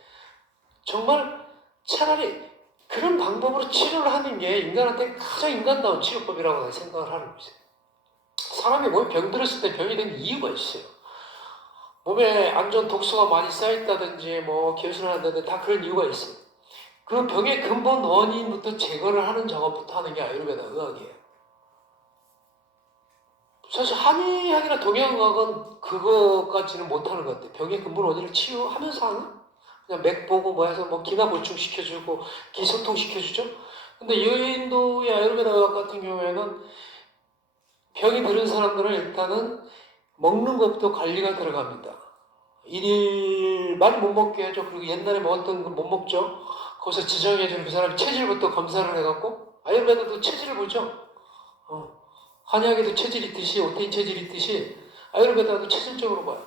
정말 차라리 그런 방법으로 치료를 하는 게 인간한테 가장 인간다운 치료법이라고 나는 생각을 하는 거죠. 사람이 몸에 병 들었을 때 병이 된 이유가 있어요. 몸에 안 좋은 독소가 많이 쌓였다든지 뭐 기혈순환 안 되는데 다 그런 이유가 있어요. 그 병의 근본 원인부터 제거를 하는 작업부터 하는 게 아유르베다 의학이에요. 사실 한의학이나 동양의학은 그거까지는 못하는 것 같아요. 병의 근본 원인을 치유하면서 하는? 그냥 맥 보고 뭐 해서 뭐 기나 보충시켜주고 기 소통시켜주죠. 근데 인도의 아유르베다 의학 같은 경우에는 병이 들은 사람들은 일단은 먹는 것도 관리가 들어갑니다. 일일 많이 못 먹게 해줘. 그리고 옛날에 먹었던 거 못 먹죠. 거기서 지정해주는 그 사람이 체질부터 검사를 해갖고 아유르베다도 체질을 보죠. 한의학에도 체질이 있듯이 오테인 체질이 있듯이 아유르베다도 체질적으로 봐요.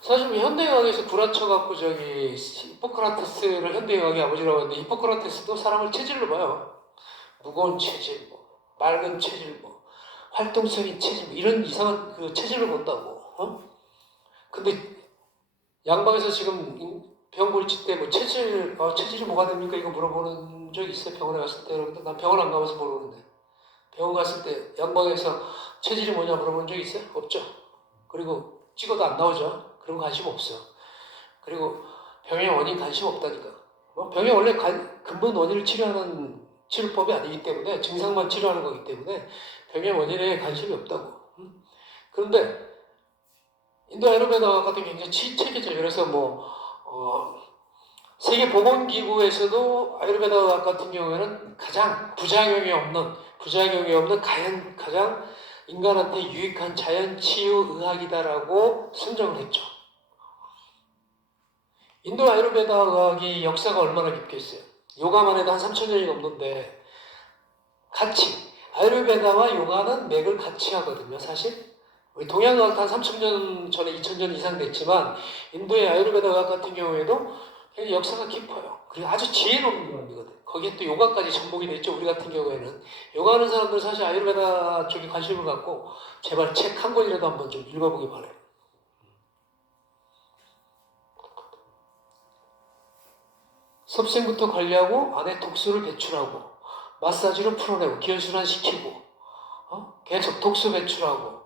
사실 현대의학에서 구라쳐갖고 히포크라테스를 현대의학의 아버지라고 하는데 히포크라테스도 사람을 체질로 봐요. 무거운 체질, 뭐 맑은 체질, 뭐 활동적인 체질, 뭐 이런 이상한 그 체질을 본다고. 근데 양방에서 지금 병 고칠 때 뭐 체질이 뭐가 됩니까? 이거 물어보는 적 있어요? 병원에 갔을 때. 여러분들 난 병원 안 가봐서 모르는데 병원 갔을 때 양방에서 체질이 뭐냐 물어본 적 있어요? 없죠. 그리고 찍어도 안 나오죠. 그런 거 관심 없어. 그리고 병의 원인 관심 없다니까. 병의 원래 근본 원인을 치료하는 치료법이 아니기 때문에 증상만 치료하는 거기 때문에 병의 원인에 관심이 없다고. 그런데 인도 아유르베다 같은 게 굉장히 체계죠. 그래서 세계보건기구에서도 아유르베다 같은 경우에는 가장 부작용이 없는 가장 인간한테 유익한 자연치유 의학이다라고 선정을 했죠. 인도 아유르베다 의학이 역사가 얼마나 깊게 있어요. 요가만 해도 한 3,000년이 넘는데 같이 아유르베다와 요가는 맥을 같이 하거든요. 사실 우리 동양의학도 한 3,000년 전에 2,000년 이상 됐지만 인도의 아유르베다 의학 같은 경우에도 굉장히 역사가 깊어요. 그리고 아주 지혜로운 의학이거든. 거기에 또 요가까지 접목이 됐죠. 우리 같은 경우에는 요가하는 사람들 사실 아유르베다 쪽에 관심을 갖고 제발 책 한 권이라도 한번 좀 읽어보기 바래요. 섭생부터 관리하고 안에 독소를 배출하고 마사지로 풀어내고 기혈순환 시키고 계속 독소 배출하고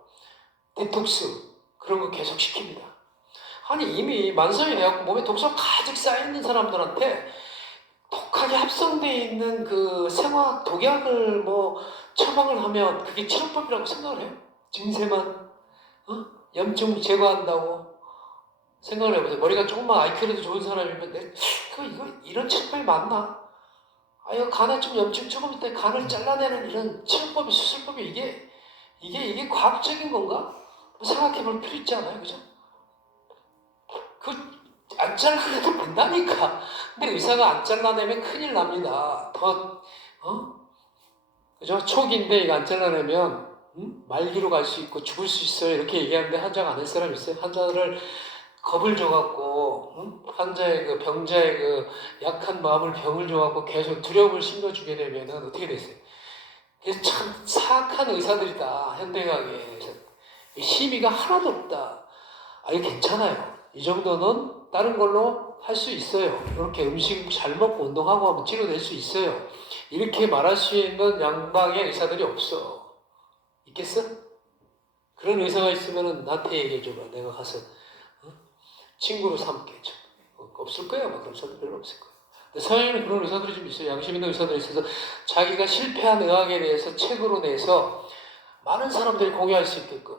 디톡스 그런 거 계속 시킵니다. 아니 이미 만성이 돼갖고 몸에 독소가 가득 쌓여있는 사람들한테 독하게 합성되어 있는 그 생화학 독약을 처방을 하면 그게 치료법이라고 생각을 해요? 증세만 염증 제거한다고 생각을 해보세요. 머리가 조금만 IQ라도 좋은 사람이면 이런 치료법이 맞나? 이거 간에 좀 염증 조금 있다 간을 잘라내는 이런 치료법이 수술법이 이게 과학적인 건가? 생각해볼 필요 있지 않아요? 그죠? 안 잘라내도 된다니까. 근데 의사가 안 잘라내면 큰일 납니다. 그죠? 초기인데 이거 안 잘라내면 말기로 갈 수 있고 죽을 수 있어요. 이렇게 얘기하는데 환자가 안 할 사람 있어요? 환자를 겁을 줘갖고 환자의 그 병자의 그 약한 마음을 병을 줘갖고 계속 두려움을 심어주게 되면은 어떻게 됐어요? 그래서 참 사악한 의사들이다 현대의학에. 심의가 하나도 없다. 이거 괜찮아요. 이 정도는 다른 걸로 할 수 있어요. 이렇게 음식 잘 먹고 운동하고 하면 치료될 수 있어요. 이렇게 말할 수 있는 양방의 의사들이 없어. 있겠어? 그런 의사가 있으면 나한테 얘기해줘봐. 내가 가서 친구로 삼게. 없을 거야. 그런 사람 별로 없을 거야. 근데 서양에는 그런 의사들이 좀 있어요. 양심 있는 의사들이 있어서 자기가 실패한 의학에 대해서 책으로 내서 많은 사람들이 공유할 수 있게끔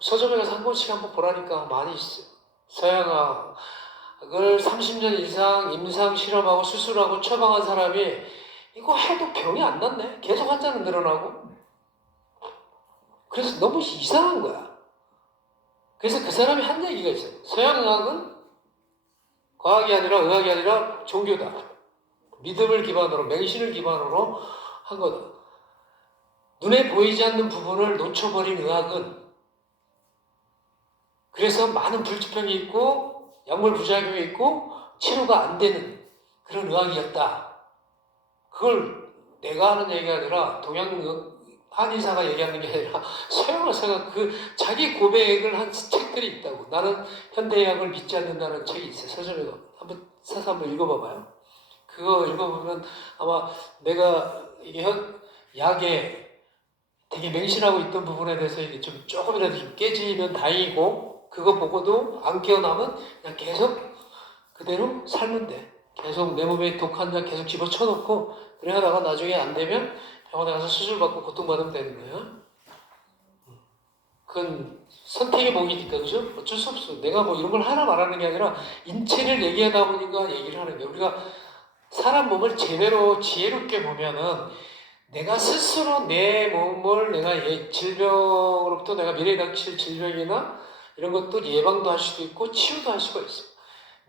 서점에 가서 한 권씩 한번 보라니까 많이 있어요. 서양학을 30년 이상 임상 실험하고 수술하고 처방한 사람이 이거 해도 병이 안 낫네. 계속 환자는 늘어나고. 그래서 너무 이상한 거야. 그래서 그 사람이 한 얘기가 있어요. 서양의학은 과학이 아니라 의학이 아니라 종교다. 믿음을 기반으로, 맹신을 기반으로 한 거다. 눈에 보이지 않는 부분을 놓쳐버린 의학은 그래서 많은 불치병이 있고 약물 부작용이 있고 치료가 안 되는 그런 의학이었다. 그걸 내가 하는 얘기가 아니라 한의사가 얘기하는 게 아니라 서양 의사가 자기 고백을 한 책들이 있다고. 나는 현대의학을 믿지 않는다는 책이 있어요. 서점에 한번 사서 한번 읽어봐봐요. 그거 읽어보면 아마 내가 이게 약에 되게 맹신하고 있던 부분에 대해서 이게 조금이라도 좀 깨지면 다행이고 그거 보고도 안 깨어나면 그냥 계속 그대로 살면 돼. 계속 내 몸에 독한 약 계속 집어쳐놓고 그래 하다가 나중에 안 되면 병원에 가서 수술받고 고통받으면 되는 거예요. 그건 선택의 목이니까, 그죠? 어쩔 수 없어. 내가 이런 걸 하나 말하는 게 아니라 인체를 얘기하다 보니까 얘기를 하는 거예요. 우리가 사람 몸을 제대로 지혜롭게 보면은 내가 스스로 내 몸을 내가 질병으로부터 내가 미래에 닥칠 질병이나 이런 것도 예방도 할 수도 있고 치유도 할 수가 있어.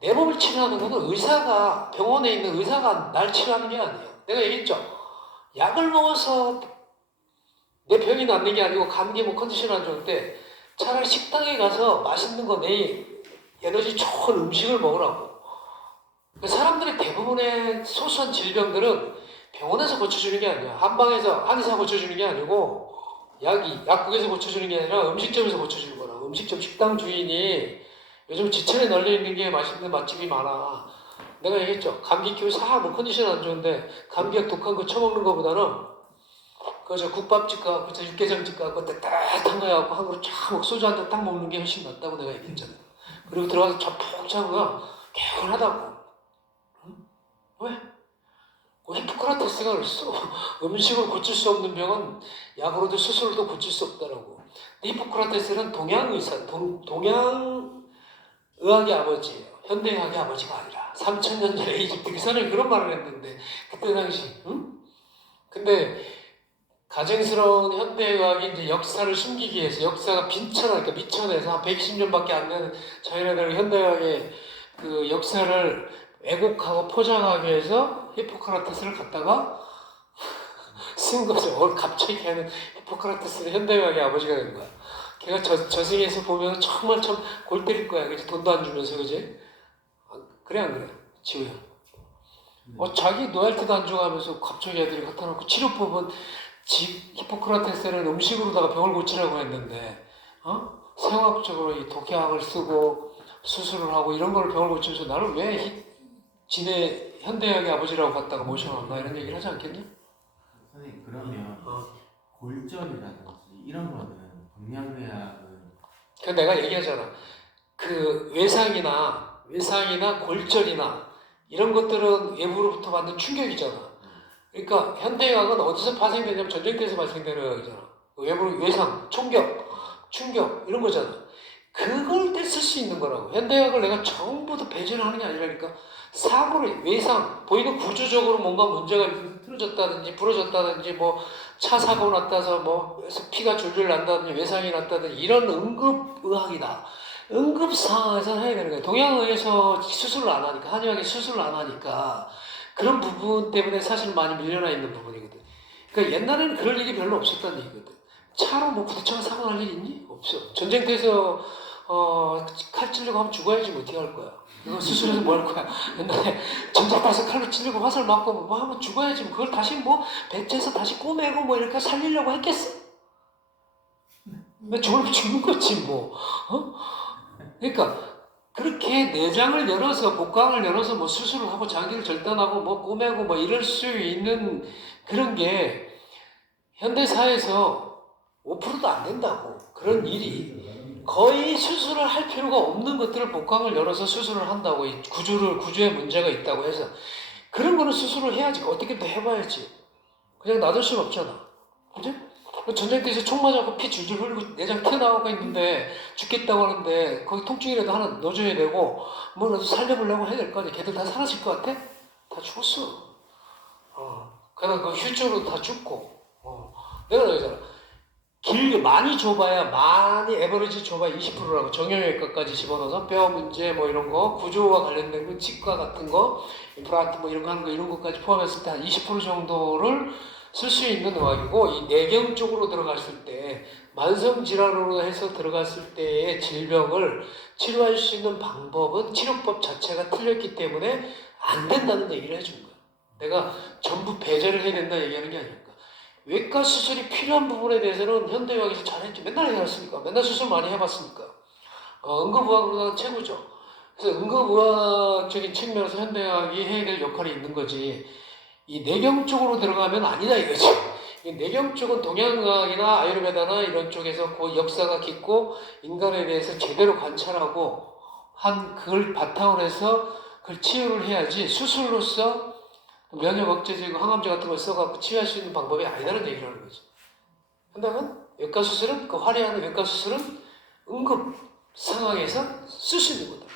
내 몸을 치료하는 것은 병원에 있는 의사가 날 치료하는 게 아니에요. 내가 얘기했죠. 약을 먹어서 내 병이 낫는 게 아니고 감기 컨디션 안 좋을 때 차라리 식당에 가서 맛있는 거 내 에너지 좋은 음식을 먹으라고. 사람들의 대부분의 소소한 질병들은 병원에서 고쳐주는 게 아니야. 한방에서 한의사 고쳐주는 게 아니고 약국에서 고쳐주는 게 아니라 음식점에서 고쳐주는 거라고. 음식점 식당 주인이 요즘 지천에 널려 있는 게 맛있는 맛집이 많아. 내가 얘기했죠. 감기 기운 뭐 컨디션 안 좋은데 감기약 독한 거 처먹는 거보다는 그저 국밥집 가고 저 육개장집 가고 따뜻한 거 해갖고 한 그릇 쫙 먹고 소주 한 잔 딱 먹는 게 훨씬 낫다고 내가 얘기했잖아. 그리고 들어가서 자푹 자고요. 개운하다고. 응? 왜? 히포크라테스가 그랬어. 음식으로 고칠 수 없는 병은 약으로도 수술로도 고칠 수 없다라고. 히포크라테스는 동양 의사, 동양 의학의 아버지예요. 현대의학의 아버지가 아니라 3000년 전에 이집트 기사는 그런 말을 했는데 그때 당시, 응? 근데 가증스러운 현대의학이 이제 역사를 숨기기 위해서 역사가 빈천하니까 미천에서 한 120년밖에 안 되는 자기네들 현대의학의 그 역사를 왜곡하고 포장하기 위해서 히포크라테스를 갖다가 쓴 거죠. 갑자기 걔는 히포크라테스는 현대의학의 아버지가 된 거야. 걔가 저승에서 보면 정말 참 골 때릴 거야. 그치? 돈도 안 주면서, 그지? 그래, 안 그래? 지우야. 자기 노열티도 안 줘가면서 갑자기 애들이 갖다 놓고 치료법은 히포크라테스는 음식으로다가 병을 고치라고 했는데, 생화학적으로 이 독약을 쓰고 수술을 하고 이런 걸 병을 고치면서 나를 왜 지네 현대의학의 아버지라고 갖다가 모셔놨나 이런 얘기를 하지 않겠니? 선생님 그러면 골절이라든지 이런 거는 동양의학은 그 내가 얘기하잖아. 그 외상이나 골절이나 이런 것들은 외부로부터 받는 충격이잖아. 그러니까 현대의학은 어디서 파생되냐면 전쟁터에서 발생되는 의학이잖아. 외부 외상, 충격 이런 거잖아. 그걸 때 쓸 수 있는 거라고. 현대의학을 내가 전부 다 배제를 하는 게 아니라니까. 사고를 외상 보이는 구조적으로 뭔가 문제가 틀어졌다든지 부러졌다든지 뭐 차 사고 났다서 뭐 피가 줄줄 난다든지 외상이 났다든지 이런 응급의학이다. 응급 상황에서 해야 되는 거야. 동양의에서 수술을 안 하니까 한의학이 수술을 안 하니까 그런 부분 때문에 사실 많이 밀려나 있는 부분이거든. 그러니까 옛날에는 그럴 일이 별로 없었다는 얘기거든. 차로 뭐 부딪혀서 사고 날 일 있니? 없어. 전쟁터에서 칼 찔리고 하면 죽어야지 뭐 어떻게 할 거야. 이거 수술해서 뭐 할 거야. 옛날에 전자파서 칼로 찔리고 화살 맞고 뭐 하면 죽어야지. 그걸 다시 뭐 배째서 다시 꼬매고 뭐 이렇게 살리려고 했겠어? 죽으면 죽는 거지 뭐. 그러니까 그렇게 내장을 열어서 복강을 열어서 뭐 수술을 하고 장기를 절단하고 뭐 꼬매고 뭐 이럴 수 있는 그런 게 현대 사회에서 5%도 안 된다고. 그런 일이 거의 수술을 할 필요가 없는 것들을 복강을 열어서 수술을 한다고. 이 구조에 문제가 있다고 해서 그런 거는 수술을 해야지. 어떻게 더 해봐야지. 그냥 놔둘 수는 없잖아. 그지? 전쟁터에서 총 맞아서 피 줄줄 흘리고 내장 튀어나오고 있는데 죽겠다고 하는데 거기 통증이라도 하나 넣어줘야 되고 뭐라도 살려보려고 해야 될 거 아니야. 걔들 다 사라질 것 같아? 다 죽었어. 그냥 그 휴증으로 다 죽고. 내가 그러잖아. 길게 많이 줘봐야 많이 에버리지 줘봐야 20%라고. 정형외과까지 집어넣어서 뼈 문제 뭐 이런 거 구조와 관련된 거 치과 같은 거 임플란트 뭐 이런 거 하는 거 이런 것까지 포함했을 때 한 20% 정도를 쓸 수 있는 의학이고, 이 내경 쪽으로 들어갔을 때 만성질환으로 해서 들어갔을 때의 질병을 치료할 수 있는 방법은 치료법 자체가 틀렸기 때문에 안 된다는 얘기를 해준 거야. 내가 전부 배제를 해야 된다 얘기하는 게 아니니까. 외과 수술이 필요한 부분에 대해서는 현대의학에서 잘했지. 맨날 해왔으니까. 맨날 수술 많이 해봤으니까. 응급의학으로는 최고죠. 그래서 응급의학적인 측면에서 현대의학이 해야 될 역할이 있는 거지. 이 내경 쪽으로 들어가면 아니다 이거지. 이 내경 쪽은 동양의학이나 아유르베다나 이런 쪽에서 그 역사가 깊고 인간에 대해서 제대로 관찰하고 한 그걸 바탕으로 해서 그걸 치유를 해야지 수술로서 면역 억제제고 항암제 같은 걸 써갖고 치유할 수 있는 방법이 아니다는 얘기를 하는 거지. 한다면 외과 수술은, 그 화려한 외과 수술은 응급 상황에서 쓸 수 있는 거다.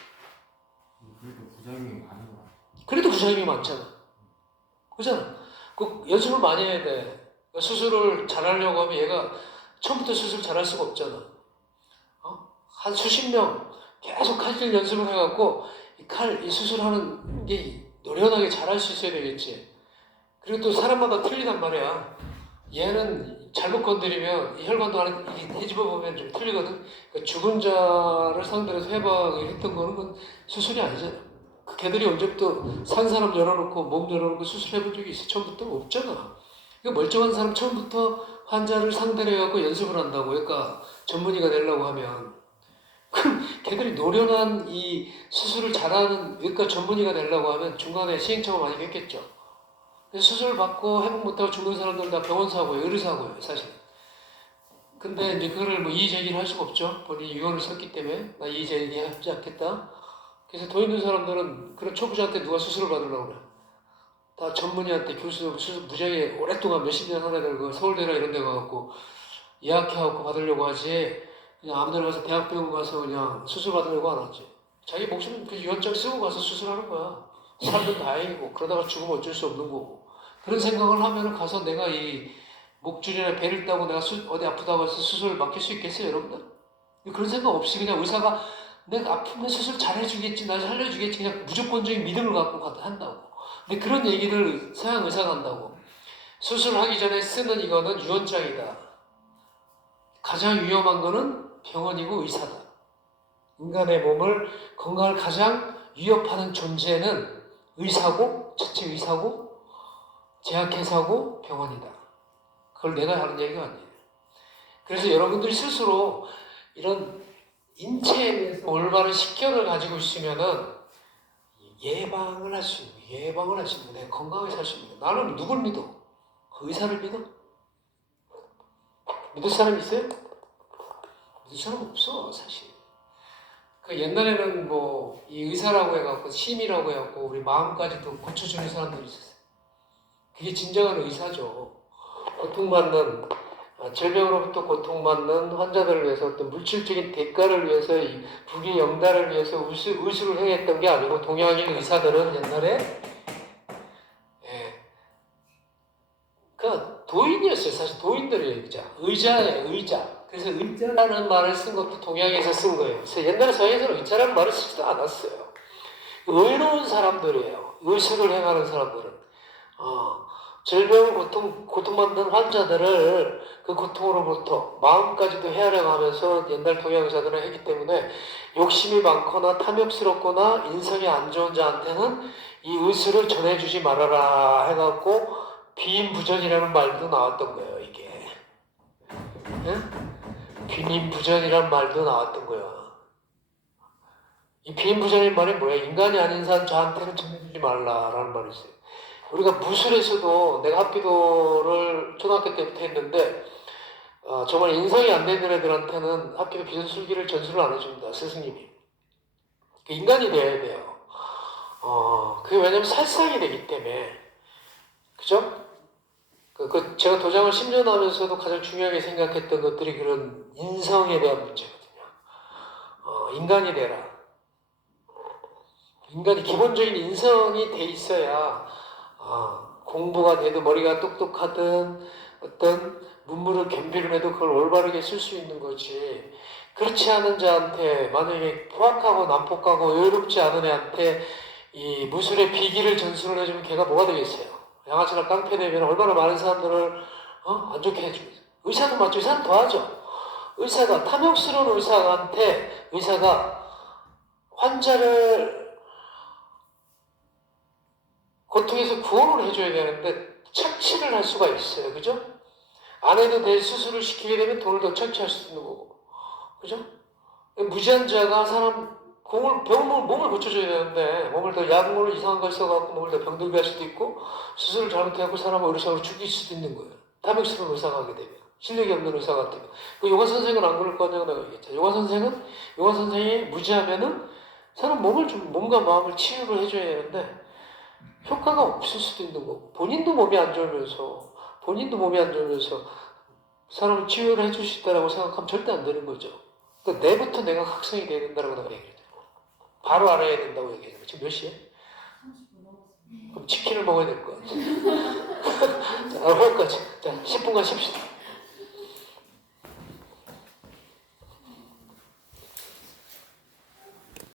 그래도 부작용이 많은 거 같아요. 그래도 부작용이 많잖아. 그잖아. 그 연습을 많이 해야 돼. 수술을 잘하려고 하면 얘가 처음부터 수술 잘할 수가 없잖아. 한 수십 명 계속 칼질 연습을 해갖고 이 수술하는 게 노련하게 잘할 수 있어야 되겠지. 그리고 또 사람마다 틀리단 말이야. 얘는 잘못 건드리면 혈관도 안에 헤집어 보면 좀 틀리거든. 그러니까 죽은 자를 상대로 해봐 했던 거는 건 수술이 아니잖아. 그 걔들이 언제부터 산 사람 열어놓고 몸 열어놓고 수술해본 적이 있어? 처음부터 없잖아. 그러니까 멀쩡한 사람 처음부터 환자를 상대로 해갖고 연습을 한다고. 그러니까 전문의가 되려고 하면 그럼 걔들이 노련한 이 수술을 잘하는 외과 전문의가 되려고 하면 중간에 시행착오 많이 했겠죠. 그래서 수술 받고 회복 못하고 죽는 사람들은 다 병원 사고예요, 의료 사고예요, 사실. 근데 이제 그거를 뭐 이의 제기를 할 수가 없죠. 본인이 유언을 썼기 때문에 나 이의 제기하지 않겠다. 그래서 돈 있는 사람들은 그런 초보자한테 누가 수술을 받으려고 그래. 다 전문의한테 교수 수술 무지하게 오랫동안 몇십 년 한 애들 그 서울대나 이런 데 가갖고 예약해갖고 받으려고 하지. 그냥 아무데나 가서 대학병원 가서 그냥 수술 받으려고 안 하지. 자기 목숨 그 유언장 쓰고 가서 수술하는 거야. 살면 다행이고 그러다가 죽으면 어쩔 수 없는 거고. 그런 생각을 하면은 가서 내가 이 목줄이나 배를 따고 내가 어디 아프다고 해서 수술을 맡길 수 있겠어요, 여러분들? 그런 생각 없이 그냥 의사가 내가 아프면 수술 잘해주겠지, 날 살려주겠지, 그냥 무조건적인 믿음을 갖고 한다고. 근데 그런 얘기를 서양 의사가 한다고. 수술하기 전에 쓰는 이거는 유언장이다. 가장 위험한 거는 병원이고 의사다. 인간의 몸을, 건강을 가장 위협하는 존재는 의사고, 첫째 의사고, 제약회사고, 병원이다. 그걸 내가 하는 얘기가 아니에요. 그래서 여러분들이 스스로 이런 인체에 대해서 올바른 식견을 가지고 있으면은 예방을 할 수 있는, 내가 건강하게 살 수 있는. 나는 누굴 믿어? 그 의사를 믿어? 믿을 사람 있어요? 믿을 사람 없어, 사실. 그 옛날에는 뭐, 이 의사라고 해갖고, 심이라고 해갖고, 우리 마음까지도 고쳐주는 사람들이 있었어요. 그게 진정한 의사죠. 고통받는, 질병으로부터 고통받는 환자들을 위해서 어떤 물질적인 대가를 위해서, 이 부귀 영달을 위해서 의술을 행했던 게 아니고, 동양인 의사들은 옛날에, 그 도인이었어요. 사실 도인들이에요, 의자예요, 의자. 그래서 의자라는 말을 쓴 것도 동양에서 쓴 거예요. 그래서 옛날에 서양에서는 의자라는 말을 쓰지도 않았어요. 의로운 사람들이에요. 의술을 행하는 사람들은. 질병, 고통받는 환자들을 그 고통으로부터 마음까지도 헤아려가면서 옛날 동양 의사들은 했기 때문에 욕심이 많거나 탐욕스럽거나 인성이 안 좋은 자한테는 이 의술을 전해주지 말아라 해갖고 비인부전이라는 말도 나왔던 거예요, 이게. 예? 비인부전이라는 말도 나왔던 거야. 이 비인부전이라는 말이 뭐야? 인간이 아닌 사람 저한테는 전해주지 말라라는 말이 있어요. 우리가 무술에서도 내가 합기도를 초등학교 때부터 했는데 정말 인성이 안 되는 애들한테는 합기도 비전술기를 전수를 안 해줍니다. 스승님이. 인간이 돼야 돼요. 그게 왜냐면 살상이 되기 때문에. 그죠? 제가 도장을 10년 하면서도 가장 중요하게 생각했던 것들이 그런 인성에 대한 문제거든요. 인간이 되라. 인간이 기본적인 인성이 돼 있어야 공부가 돼도 머리가 똑똑하든 어떤 문물을 겸비를 해도 그걸 올바르게 쓸 수 있는 거지. 그렇지 않은 자한테 만약에 포악하고 난폭하고 여유롭지 않은 애한테 이 무술의 비기를 전수를 해주면 걔가 뭐가 되겠어요? 양아치나 깡패 되면 얼마나 많은 사람들을 안 좋게 해주겠어요. 의사도 맞죠. 의사는 더하죠. 의사가 탐욕스러운 의사가 환자를 고통에서 구원을 해줘야 되는데 착취를 할 수가 있어요. 그죠? 안 해도 될 수술을 시키게 되면 돈을 더 착취할 수 있는 거고. 그죠? 무지한 자가 사람 몸을 고쳐줘야 되는데 몸을 더 약물을 이상한 걸 써갖고 몸을 더 병들게 할 수도 있고 수술을 잘못해갖고 사람을 의료사고로 죽일 수도 있는 거예요. 탐욕스러운 의사가 하게 되면. 실력이 없는 의사 같으면. 요가 선생은 안 그럴 거냐고 내가 얘기했죠. 요가 선생이 무지하면은 사람 몸과 마음을 치유를 해줘야 되는데 효과가 없을 수도 있는 거고 본인도 몸이 안 좋으면서 사람을 치유를 해줄 수 있다고 생각하면 절대 안 되는 거죠. 그러니까 내부터 내가 각성이 돼야 된다고 내가 얘기해요. 바로 알아야 된다고 얘기해요. 지금 몇 시에? 30분 넘었습니다. 그럼 치킨을 먹어야 될 거 같아. 자, 거기까지. 자, 10분간 쉽시다.